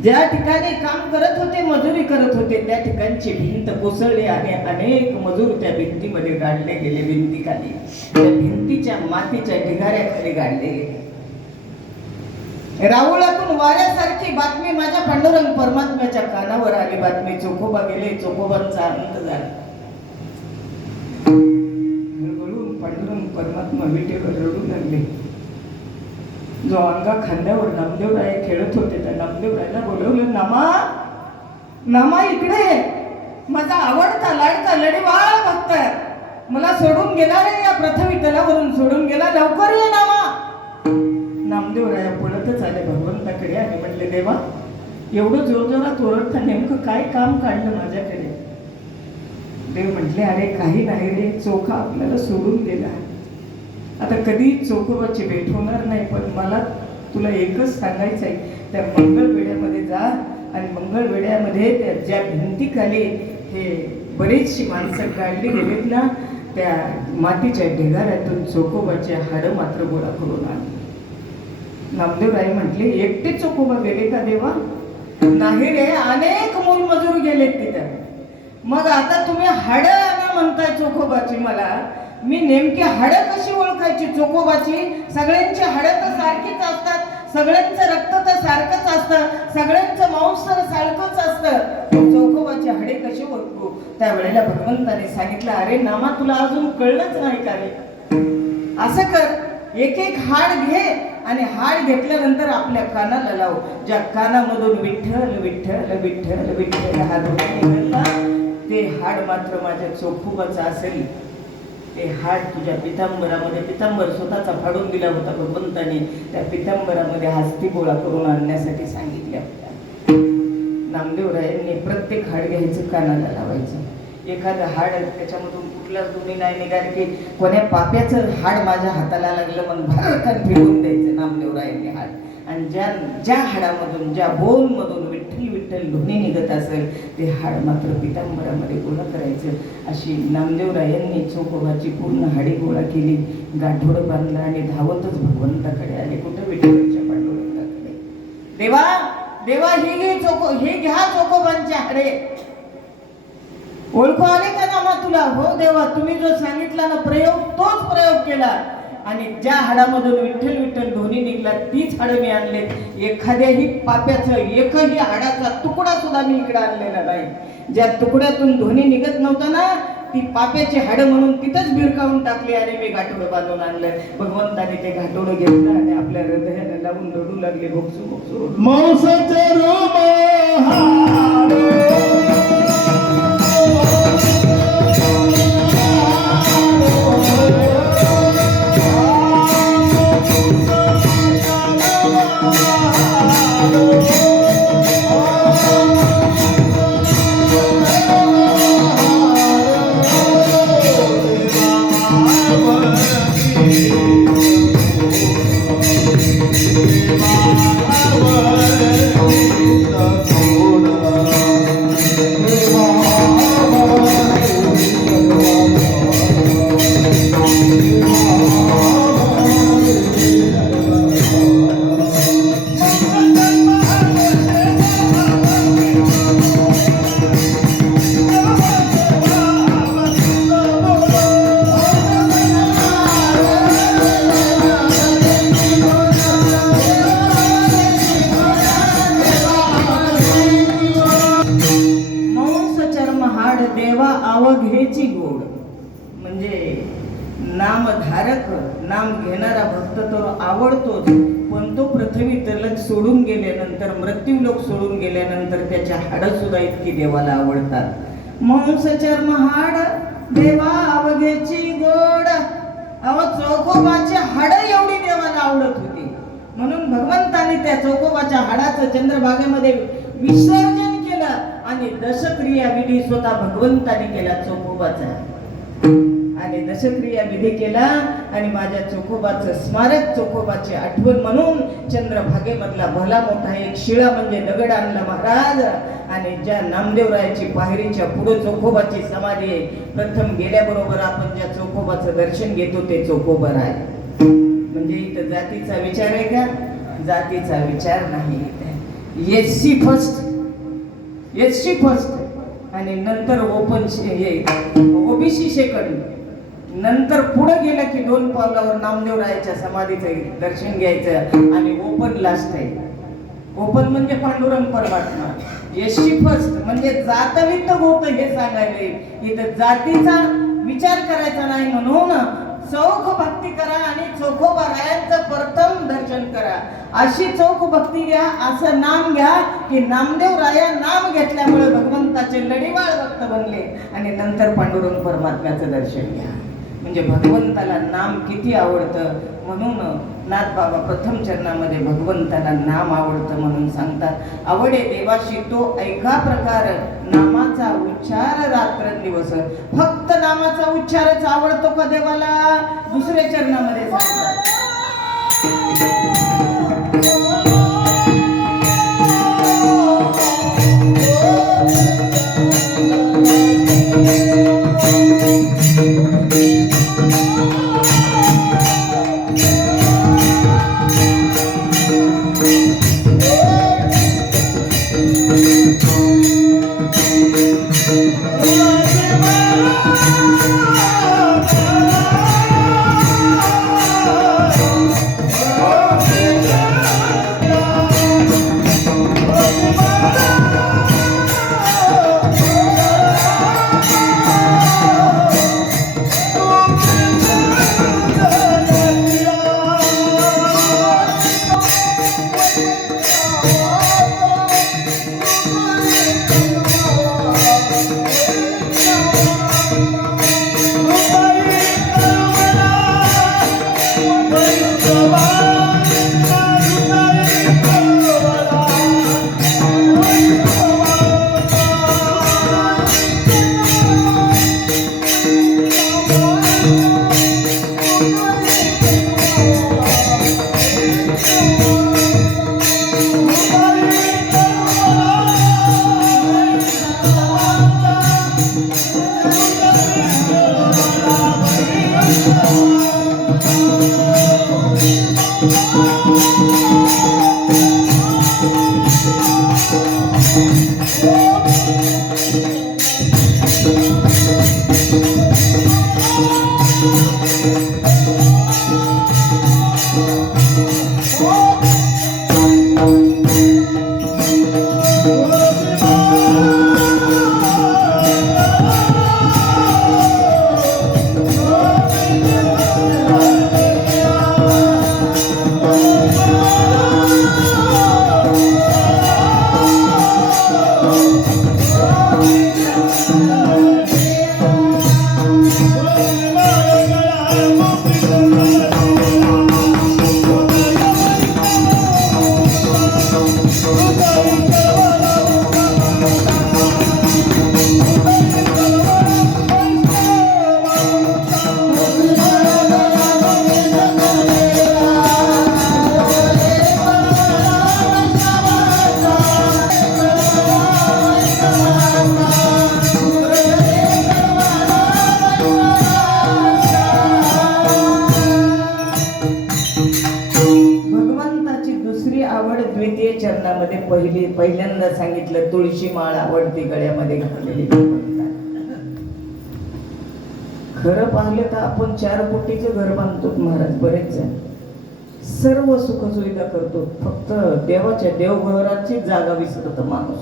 ज्या ठिकाणी काम करत होते, मजुरी करत होते, त्या ठिकाणची भिंत कोसळली आणि अनेक मजूर त्या भिंतीमध्ये गाडले गेले. भिंतीखाली त्या भिंतीच्या मातीच्या ढिगाऱ्याखाली गाडले गेले. राहुळातून वाऱ्यासारखी बातमी माझ्या पांडुरंग परमात्म्याच्या कानावर आली. बातमी चोखोबा गेले, चोखोबांचा अंत झाला. हळूहळू पांडुरंग परमात्मा विटेवर रडू लागले. जो अंगा खांद्यावर नामदेवराय खेळत होते त्या नामदेवरायला बोलवलं. नामा, नामा इकडे, माझा आवडता लाडका लढीवाळ भक्त मला सोडून गेला रे, या पृथ्वी तलावरून सोडून गेला, लवकर ये नामा. नामदेवराया पळतच आले भगवंताकडे आणि म्हणले, देवा एवढं जोरजोरात ओरडता नेमकं काय काम काढलं माझ्याकडे? देव म्हटले, अरे काही नाही रे, चोखा आपल्याला सोडून गेला. आता कधी चोखोबाची भेट होणार नाही, पण मला तुला एकच सांगायचं आहे, त्या मंगळवेढ्यामध्ये जा आणि मंगळवेढ्यामध्ये त्या ज्या भिंतीखाली हे बरीचशी माणसं काढली गेलीत ना, त्या मातीच्या ढिगाऱ्यातून चोखोबाचे हाडं मात्र गोळा करून आणले. नामदेवराय म्हटले, एकटे चोखोबा गेले का देवा? नाही रे, अनेक मोलमजूर गेलेत तिथं. मग आता तुम्ही हाडं आणा म्हणताय चोखोबाची. मला मी नेमकी हाडं कशी ओळखायची चोखोबाची? सगळ्यांची हाडं तर सारखीच असतात, सगळ्यांचं रक्त तर सारखंच असतं, सगळ्यांचं मांस तर सारखंच असतं. चोखोबाची हाडे कशी ओळखू? त्यावेळेला भगवंताने सांगितलं, अरे नामा तुला अजून कळलंच नाही का रे? असं कर, एक एक हाड घे आणि हाड घेतल्यानंतर आपल्या कानाला लाव. ज्या कानामधून विठ्ठल विठ्ठल विठ्ठल विठ्ठल हा ध्वनी निघाला, ते हाड मात्र माझ्या चोखोबाचं असेल. ते हाड तुझ्या पितांबरामध्ये, पितांबर स्वतःचा फाडून दिला होता भगवंताने, त्या पितांबरामध्ये हस्ती गोळा करून आणण्यासाठी सांगितल्या होत्या. नामदेवरायांनी प्रत्येक हाड घ्यायचं, कानाला लावायचं. एखादं हाड त्याच्यामधून कुठलाच दोन्ही नाही निघाले की कोण्या पाप्याचं हाड माझ्या हाताला लागलं मग भारतात फिरवून द्यायचं नामदेवरायांनी हाड. आणि ज्या हाडामधून, ज्या बोनमधून विठ्ठल विठ्ठल ध्वनी निघत असेल, ते हाड मात्र पितांबरामध्ये गोळा करायचं. अशी नामदेवरायांनी चोखोबाची पूर्ण हाडी गोळा केली, गाठोडं बांधलं आणि धावतच भगवंताकडे आले. कुठं? विठ्ठलाच्या पांडुरंगाकडे. देवा, देवा हे घ्या चोखोबांचे हाडे. ओळखू आले का नामा तुला? हो देवा, तुम्ही जो सांगितला ना प्रयोग, तोच प्रयोग केला. आणि ज्या हाडामधून विठ्ठल विठ्ठल ध्वनी निघला तीच हाडं मी आणले. एखाद्याही पाप्याचं एकही हाडाचा तुकडा सुद्धा मी इकडे आणलेला नाही. ज्या तुकड्यातून ध्वनी निघत नव्हता ना, ती पाप्याची हाडं म्हणून तिथंच भिरकावून टाकली आणि मी घाटोडं बांधून आणलं. भगवंताने ते घाटोडं घेतलं आणि आपल्या हृदयाला लावून रडू लागले, भोगसू भोगसू. मौसाचे रूप हाडे अवघेची गोड. म्हणजे नामधारक, नाम घेणारा भक्त तो आवडतोच, पण तो पृथ्वी तलक सोडून गेल्यानंतर, मृत्यूलोक सोडून गेल्यानंतर त्याच्या हाडं सुद्धा इतकी देवाला आवडतात. मांस चर्म हाड देवा अवघेची गोड. अव चोखोबाची हाडं एवढी देवाला आवडत होती, म्हणून भगवंताने त्या चोखोबाच्या हाडाचं चंद्रभागेमध्ये विसर्जन केलं आणि दशक्रिया विधी स्वतः भगवंताने केला चोखोबाचा. आणि दशक्रिया विधी केला आणि माझ्या चोखोबाचं स्मारक, चोखोबाची आठवण म्हणून चंद्रभागेमधला भला मोठा एक शिळा म्हणजे दगड आणला महाराज. आणि ज्या नामदेवरायाची पायरीच्या पुढे चोखोबाची समाधी आहे, प्रथम गेल्याबरोबर आपण ज्या चोखोबाचं दर्शन घेतो ते चोखोबर आहे. म्हणजे इथं जातीचा विचार आहे का? जातीचा विचार नाही. एससी फर्स्ट, एससी फर्स्ट आणि नंतर ओपन ओबीसी सेकंड. नंतर पुढे गेलं की 2 पावलावर नामदेवरायाच्या समाधीचं दर्शन घ्यायचं आणि ओपन लास्ट आहे. ओपन म्हणजे पांडुरंग परमात्मा. एससी फर्स्ट म्हणजे जातवित्त होत हे सांगायले. इथं जातीचा विचार करायचा नाही म्हणून चौक भक्ती करा आणि चोखोबारायांचं प्रथम दर्शन करा. अशी चौक भक्ती घ्या, असं नाम घ्या की नामदेवराया नाम घेतल्यामुळे भगवंताचे लढीवाळ भक्त बनले आणि नंतर पांडुरंग परमात्म्याचं दर्शन घ्या. म्हणजे भगवंताला नाम किती आवडतं म्हणून नाथ बाबा प्रथम चरणामध्ये भगवंताला नाम आवडतं म्हणून सांगतात. आवडे देवाशी तो ऐका प्रकार, नामाचा उच्चार रात्रंदिवस. फक्त नामाचा उच्चारच आवडतो का देवाला? दुसऱ्या चरणामध्ये सांगतात. पहिल्यांदा सांगितलं तुळशी माळ आवडती गळ्यामध्ये घातलेली. खरं पाहिलं तर आपण 4 कोटीचं घर बांधतो महाराज. बरेच जण सर्व सुखसुविधा करतो, फक्त देवाच्या देवघराची जागा विसरतो माणूस.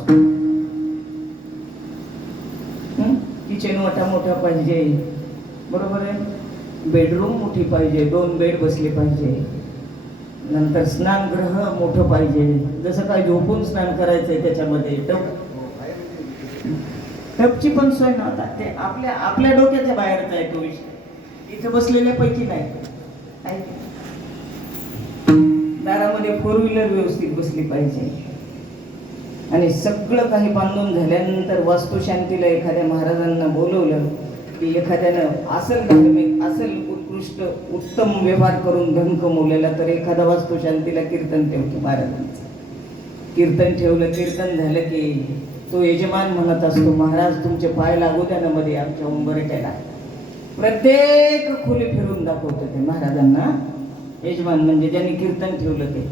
किचन मोठा पाहिजे, बरोबर आहे. बेडरूम मोठी पाहिजे, 2 बेड बसले पाहिजे. नंतर स्नानगृह मोठं पाहिजे, जसं काय झोपून स्नान करायचंय त्याच्यामध्ये. टपची पण सोय नव्हता. ते आपल्या डोक्याच्या बाहेरच आहे तो विषय. इथे बसलेल्या पैकी नाही. दारामध्ये 4 व्हीलर व्यवस्थित बसली पाहिजे. आणि सगळं काही बांधून झाल्यानंतर वास्तुशांतीला एखाद्या महाराजांना बोलवलं की एखाद्यानं असल धार्मिक असल उत्कृष्ट उत्तम व्यवहार करून धन कमवलेला तर एखादा वास्तुशांतीला कीर्तन ठेवतो महाराजांचं. कीर्तन ठेवलं, कीर्तन झालं की तो यजमान म्हणत असतो, महाराज तुमचे पाय लागू द्या ना मध्ये आमच्या उंबरठ्याला. प्रत्येक खोली फिरून दाखवतो ते महाराजांना, यजमान म्हणजे ज्यांनी कीर्तन ठेवलं ते.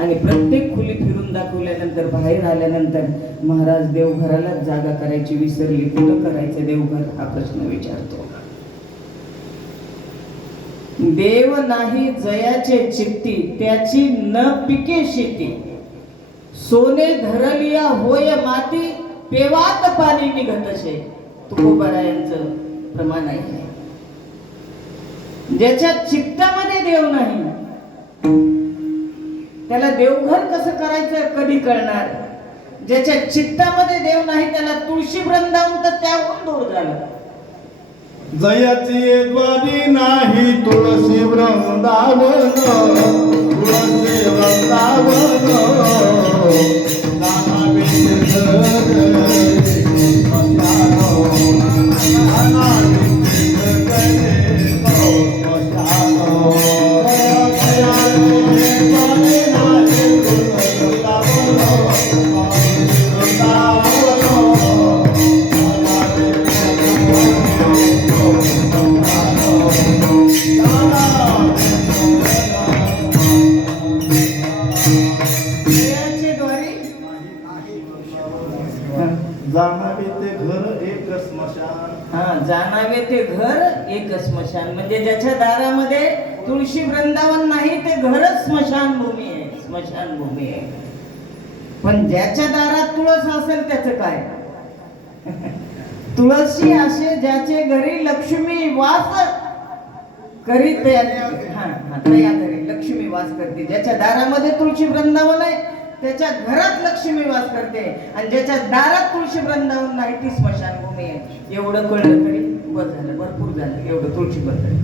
आणि प्रत्येक खोली फिरून दाखवल्यानंतर बाहेर आल्यानंतर महाराज देवघरालाच जागा करायची विसरली, कुठं करायचं देवघर हा प्रश्न विचारतो. देव नाही जयाचे चित्ती, त्याची न पिके शेती. सोने धरलिया होय माती, पेवात पाणी निघतसे. तुकोबारायांचं प्रमाण आहे. ज्याच्या चित्तामध्ये देव नाही त्याला देवघर कसं करायचं कधी कळणार. ज्याच्या चित्तामध्ये देव नाही त्याला तुळशी वृंदावन तर त्याहून दूर झालं. जयाची द्वारी नाही तुळशी वृंदावन, तुळशी वृंदावन. नानाविचे घर स्मशानो, नानाविचे घर स्मशानो. जयाची द्वारी नाही तुळशी वृंदावन, जाणावे ते घर एक स्मशान. हा, जाणावे ते घर एक स्मशान. म्हणजे ज्याच्या दारामध्ये तुळशी वृंदावन नाही ते घरच स्मशानभूमी आहे, स्मशानभूमी आहे. पण ज्याच्या दारात तुळस असेल त्याचं काय. तुळशी असे ज्याचे घरी लक्ष्मी वास करीत तया घरी लक्ष्मी वास करते. ज्याच्या दारामध्ये तुळशी वृंदावन आहे त्याच्या घरात लक्ष्मी वास करते. आणि ज्याच्या दारात तुळशी वृंदावन नाही ती स्मशानभूमी आहे. एवढं कळलं तरी बस झालं, भरपूर झालं एवढं तुळशी बद्दल.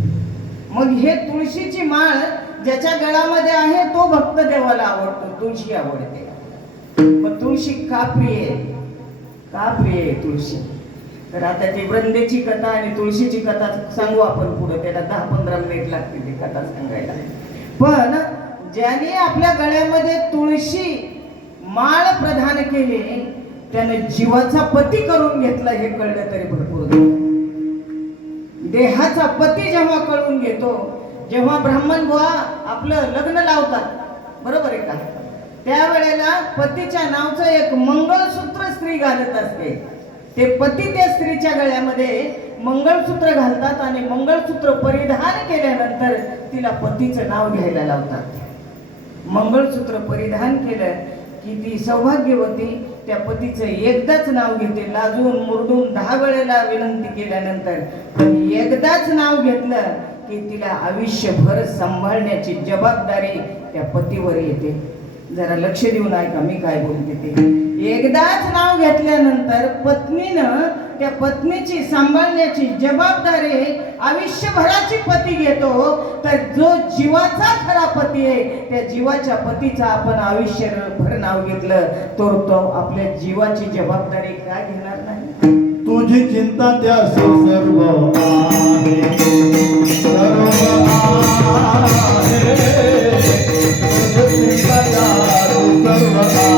मग हे तुळशीची माळ ज्याच्या गळामध्ये आहे तो भक्त देवाला आवडतो, तुळशी आवडते. मग तुळशी का प्रिय आहे, का प्रिय आहे तुळशी. तर आता ती वृंदेची कथा आणि तुळशीची कथा सांगू आपण पुढे. त्याला 10-15 मिनिट लागतील ती कथा सांगायला. पण ज्याने आपल्या गळ्यामध्ये तुळशी माळ प्रदान केली त्याने जीवाचा पती करून घेतला हे कळलं तरी भरपूर झालं. देहाचा पती जेव्हा कळून घेतो, जेव्हा ब्राह्मण बुवा आपलं लग्न लावतात, बरोबर आहे का, त्यावेळेला पतीच्या नावचं एक मंगळसूत्र स्त्री घालत असते. ते पती त्या स्त्रीच्या गळ्यामध्ये मंगळसूत्र घालतात आणि मंगळसूत्र परिधान केल्यानंतर तिला पतीचं नाव घ्यायला लावतात. मंगळसूत्र परिधान केलं की ती सौभाग्यवती त्या पतीचं एकदाच नाव घेते. लाजून मुरडून 10 वेळेला विनंती केल्यानंतर पण एकदाच नाव घेतलं की तिला आयुष्यभर सांभाळण्याची जबाबदारी त्या पतीवर येते. जरा लक्ष देऊन ऐका मी काय बोलते ते. एकदाच नाव घेतल्यानंतर पत्नीनं त्या पत्नीची सांभाळण्याची जबाबदारी आयुष्यभराची पती घेतो. तर जो जीवाचा खरा पती आहे त्या जीवाच्या पतीचा आपण आयुष्यभर नाव घेतलं तर तो आपल्या जीवाची जबाबदारी का घेणार नाही. तुझी चिंता त्या सर्व आहे, सर्व आहे. तुझी चिंता त्या सर्व आहे.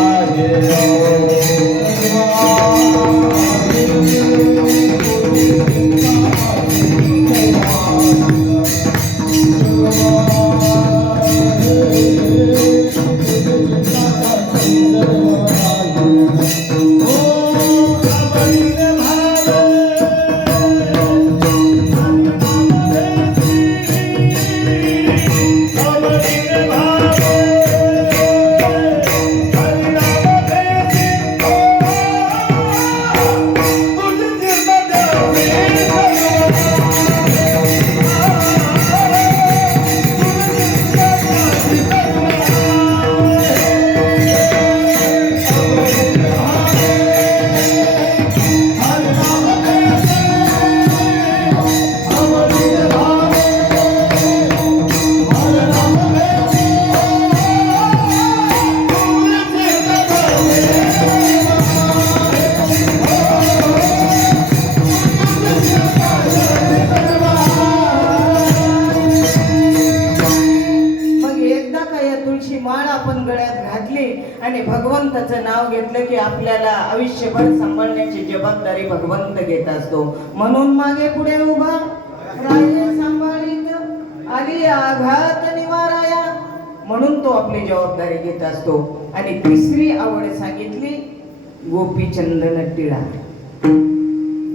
नाव घेतलं की आपल्याला आयुष्यभर सांभाळण्याची जबाबदारी भगवंत घेत असतो. म्हणून मागे पुढे उभा राहिले सांभाळीत आली आघात निवाराया, म्हणून तो आपली जबाबदारी घेत असतो. आणि तिसरी आवड सांगितली गोपीचंदन टिळा.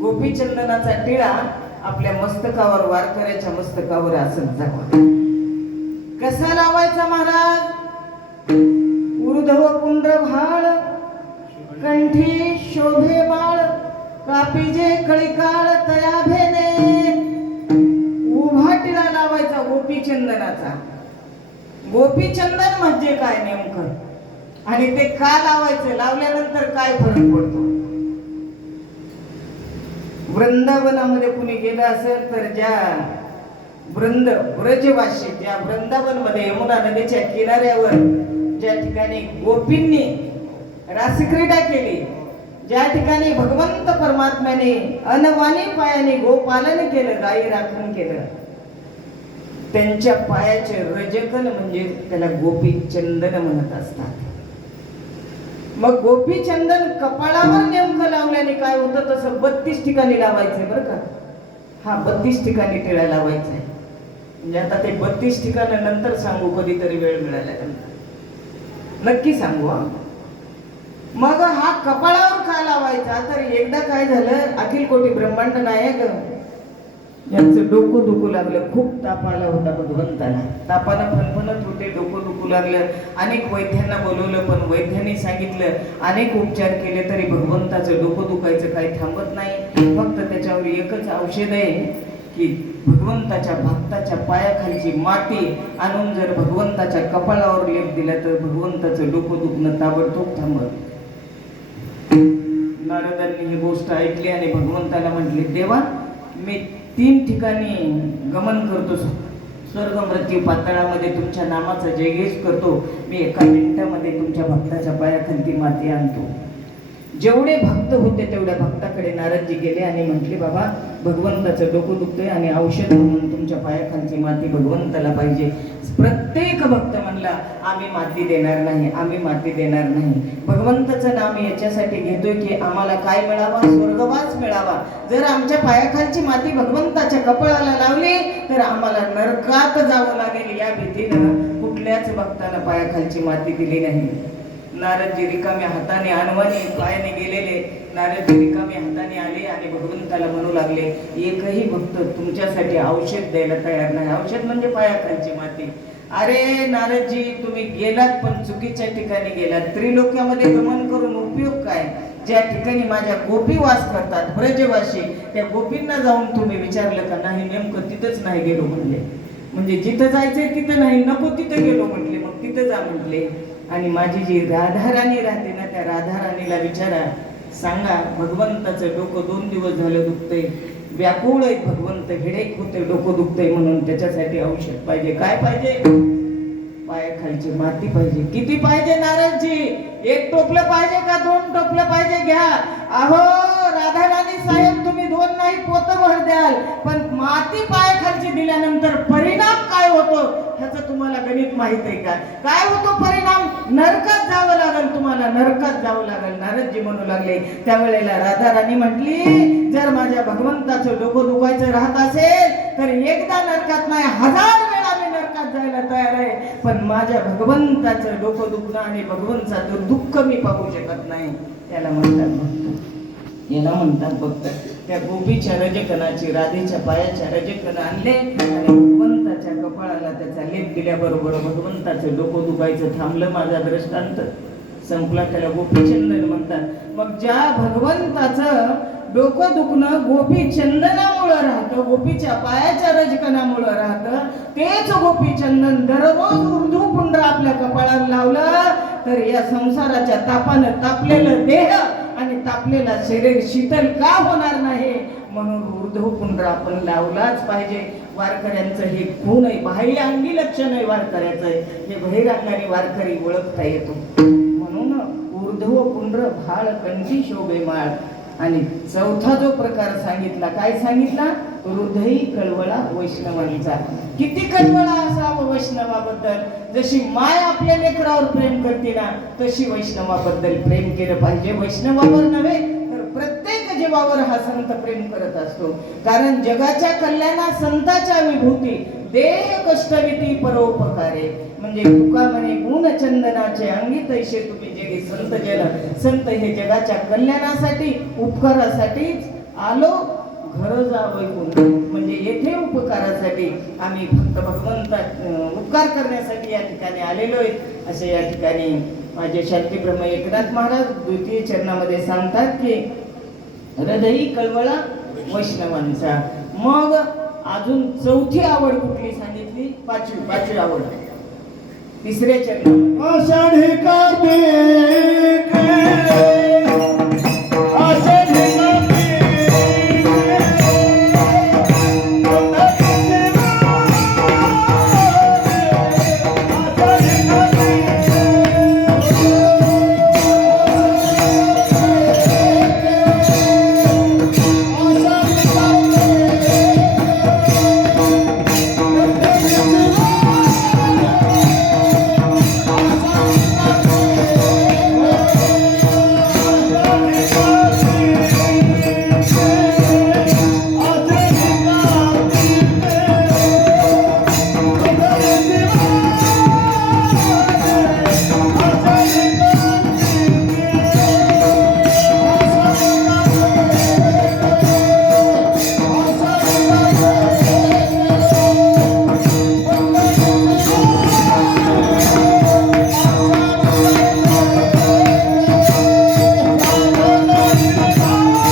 गोपीचंदनाचा टिळा आपल्या मस्तकावर, वारकऱ्याच्या मस्तकावर असत जावा. कसा लावायचा महाराज? ऊर्ध्व पुंड्र भाळ, कंठी शोभे माळ, कापिजे कळिकाळ तया भेने. उभा टिळा लावायचा गोपीचंदनाचा. गोपीचंदन म्हणजे काय नेमकं, आणि ते का लावायचं, लावल्यानंतर काय फरक पडतो? वृंदावनामध्ये कुणी गेलं असेल तर ज्या ब्रजवासी ज्या वृंदावन मध्ये यमुना नदीच्या किनाऱ्यावर ज्या ठिकाणी गोपींनी रासक्रीडा केली, ज्या ठिकाणी भगवंत परमात्म्याने अनवाणी पायाने गोपालन केलं, गायी राखण केलं, त्यांच्या पायाचे रजकन म्हणजे त्याला गोपीचंदन म्हणत असतात. मग गोपीचंदन कपाळावर नेमकं लावल्याने काय होतं, तसं 32 ठिकाणी लावायचंय बरं का. हा 32 ठिकाणी टिळा लावायचा आहे. म्हणजे आता ते 32 ठिकाणं नंतर सांगू, कधीतरी वेळ मिळाल्यानंतर नक्की सांगू. मग हा कपाळावर का लावायचा, तर एकदा काय झालं, अखिल कोटी ब्रह्मांड नायक यांचं डोकं दुखू लागलं. खूप ताप आला होता भगवंताला. तापानं फणफणत होते, डोकं दुखू लागलं. अनेक वैद्यांना बोलवलं, पण वैद्यांनी सांगितलं, अनेक उपचार केले तरी भगवंताचं डोकं दुखायचं काही थांबत नाही. फक्त त्याच्यावर एकच औषध आहे की भगवंताच्या भक्ताच्या पायाखालची माती आणून जर भगवंताच्या कपाळावर लेप दिला तर भगवंताचं डोकं दुखणं ताबडतोब थांबत. नारदांनी ही गोष्ट ऐकली आणि भगवंताला म्हटले, देवा मी 3 ठिकाणी गमन करतो, स्वर्ग मृत्यू पाताळामध्ये तुमच्या नामाचा जयघोष करतो. मी एका मिनिटामध्ये तुमच्या भक्ताच्या पायाखाली माती आणतो. जेवढे भक्त होते तेवढ्या भक्ताकडे नारदजी गेले आणि म्हटले, बाबा भगवंताचं डोकं दुखतंय आणि औषध म्हणून तुमच्या पायाखालची माती भगवंताला पाहिजे. प्रत्येक भक्त म्हणला, आम्ही माती देणार नाही, आम्ही माती देणार नाही. भगवंताचं नाम याच्यासाठी घेतोय की आम्हाला काय मिळावा, स्वर्गवास मिळावा. जर आमच्या पायाखालची माती भगवंताच्या कपाळाला लावली तर आम्हाला नरकात जावं लागेल, या भीतीनं कुठल्याच भक्ताला पायाखालची माती दिली नाही. नारदजी रिकाम्या हाताने, अनवाणी पायाने गेलेले नारदजी रिकाम्या हाताने आले आणि भगवंताला म्हणू लागले, एकही भक्त तुमच्यासाठी औषध द्यायला तयार नाही. औषध म्हणजे पायाखालची माती. अरे नारदजी, तुम्ही गेलात पण चुकीच्या ठिकाणी गेलात. त्रिलोक्यामध्ये गमन करून उपयोग काय? ज्या ठिकाणी माझ्या गोपी वास करतात, ब्रजवासी, त्या गोपींना जाऊन तुम्ही विचारलं का? नाही, नेमकं तिथंच नाही गेलो म्हणले. म्हणजे जिथं जायचंय तिथं नाही, नको तिथं गेलो म्हटले. मग तिथं जा म्हटले. आणि माझी जी राधाराणी राहते ना, त्या राधाराणीला विचारा, सांगा भगवंताचं डोकं 2 दिवस झालं दुखतंय, व्याकुळ आहे भगवंत, हेडेक होते, डोकं दुखतंय म्हणून, त्याच्यासाठी औषध पाहिजे. काय पाहिजे? पायाखालची माती पाहिजे. किती पाहिजे नारदजी? 1 टोपलं पाहिजे का 2 टोपलं पाहिजे? घ्या. अहो राधाराणी साहेब, तुम्ही 2 नाही पोतभर द्याल, पण माती पायाखालची दिल्यानंतर परिणाम काय होतो ह्याचं तुम्हाला गणित माहित आहे का? काय होतो परिणाम? नरकात जावं लागेल तुम्हाला, नरकात जावं लागेल. नारदजी म्हणू लागले. त्यावेळेला राधाराणी म्हटली, जर माझ्या भगवंताचं डोकं दुखायचं राहत असेल तर एकदा नरकात नाही, 1000 वेळा मी नरकात जायला तयार आहे, पण माझ्या भगवंताचं डोकं दुखणं आणि भगवंताचं दुःख मी पाहू शकत नाही. त्याला म्हणतात भक्त, याला म्हणतात भक्त. त्या गोपीच्या रजकणाची, राधेच्या पायाच्या रजकण आणले आणि भगवंताच्या कपाळाला त्याचा लेप दिल्याबरोबर भगवंताचं डोकं दुखायचं थांबलं. माझा दृष्टांत संपला. त्याला गोपीचंदन म्हणतात. मग ज्या भगवंताचं डोकं दुखणं गोपीचंदनामुळं राहतं, गोपीच्या पायाच्या रजकणामुळं राहतं, तेच गोपीचंदन दररोज ऊर्ध्वपुंड्र आपल्या कपाळाला लावलं तर या संसाराच्या तापानं तापलेलं देह आणि तापलेला शरीर शीतल का होणार नाही? म्हणून ऊर्ध्वपुंड्र आपण लावलाच पाहिजे. वारकऱ्यांचं हे खून आहे, बाह्य अंगी लक्षण आहे वारकऱ्याचं, हे बहिरंगाने वारकरी ओळखता येतो. म्हणून ऊर्ध्वपुंड्र भाळ कंठी शोभे माळ. आणि चौथा जो प्रकार सांगितला, काय सांगितला? हृदयी कळवळा वैष्णवांचा. किती कळवळा असावं वैष्णवाबद्दल. जशी माय आपल्या लेकरावर प्रेम करते ना, तशी वैष्णवाबद्दल प्रेम केलं पाहिजे. वैष्णवावर नव्हे तर प्रत्येक जीवावर हा संत प्रेम करत असतो. कारण जगाच्या कल्याणा संताच्या विभूती, देह कष्टविती परोपकारे. म्हणजे तुका म्हणे गुण चंदनाचे अंगी तैसे तुम्ही जगी संत जन. संत हे जगाच्या कल्याणासाठी उपकारासाठीच आलो घर जावं गुण. म्हणजे येथे उपकारासाठी आम्ही फक्त भगवंता उपकार करण्यासाठी या ठिकाणी आलेलो आहेत असे या ठिकाणी माझे शांती ब्रह्म एकनाथ महाराज द्वितीय चरणामध्ये सांगतात की हृदयी कळवळा वैष्णवांचा. मग अजून चौथी आवड कुठली सांगितली? पाचवी आवड तिसऱ्या चरणामध्ये आषाढी कार्तिक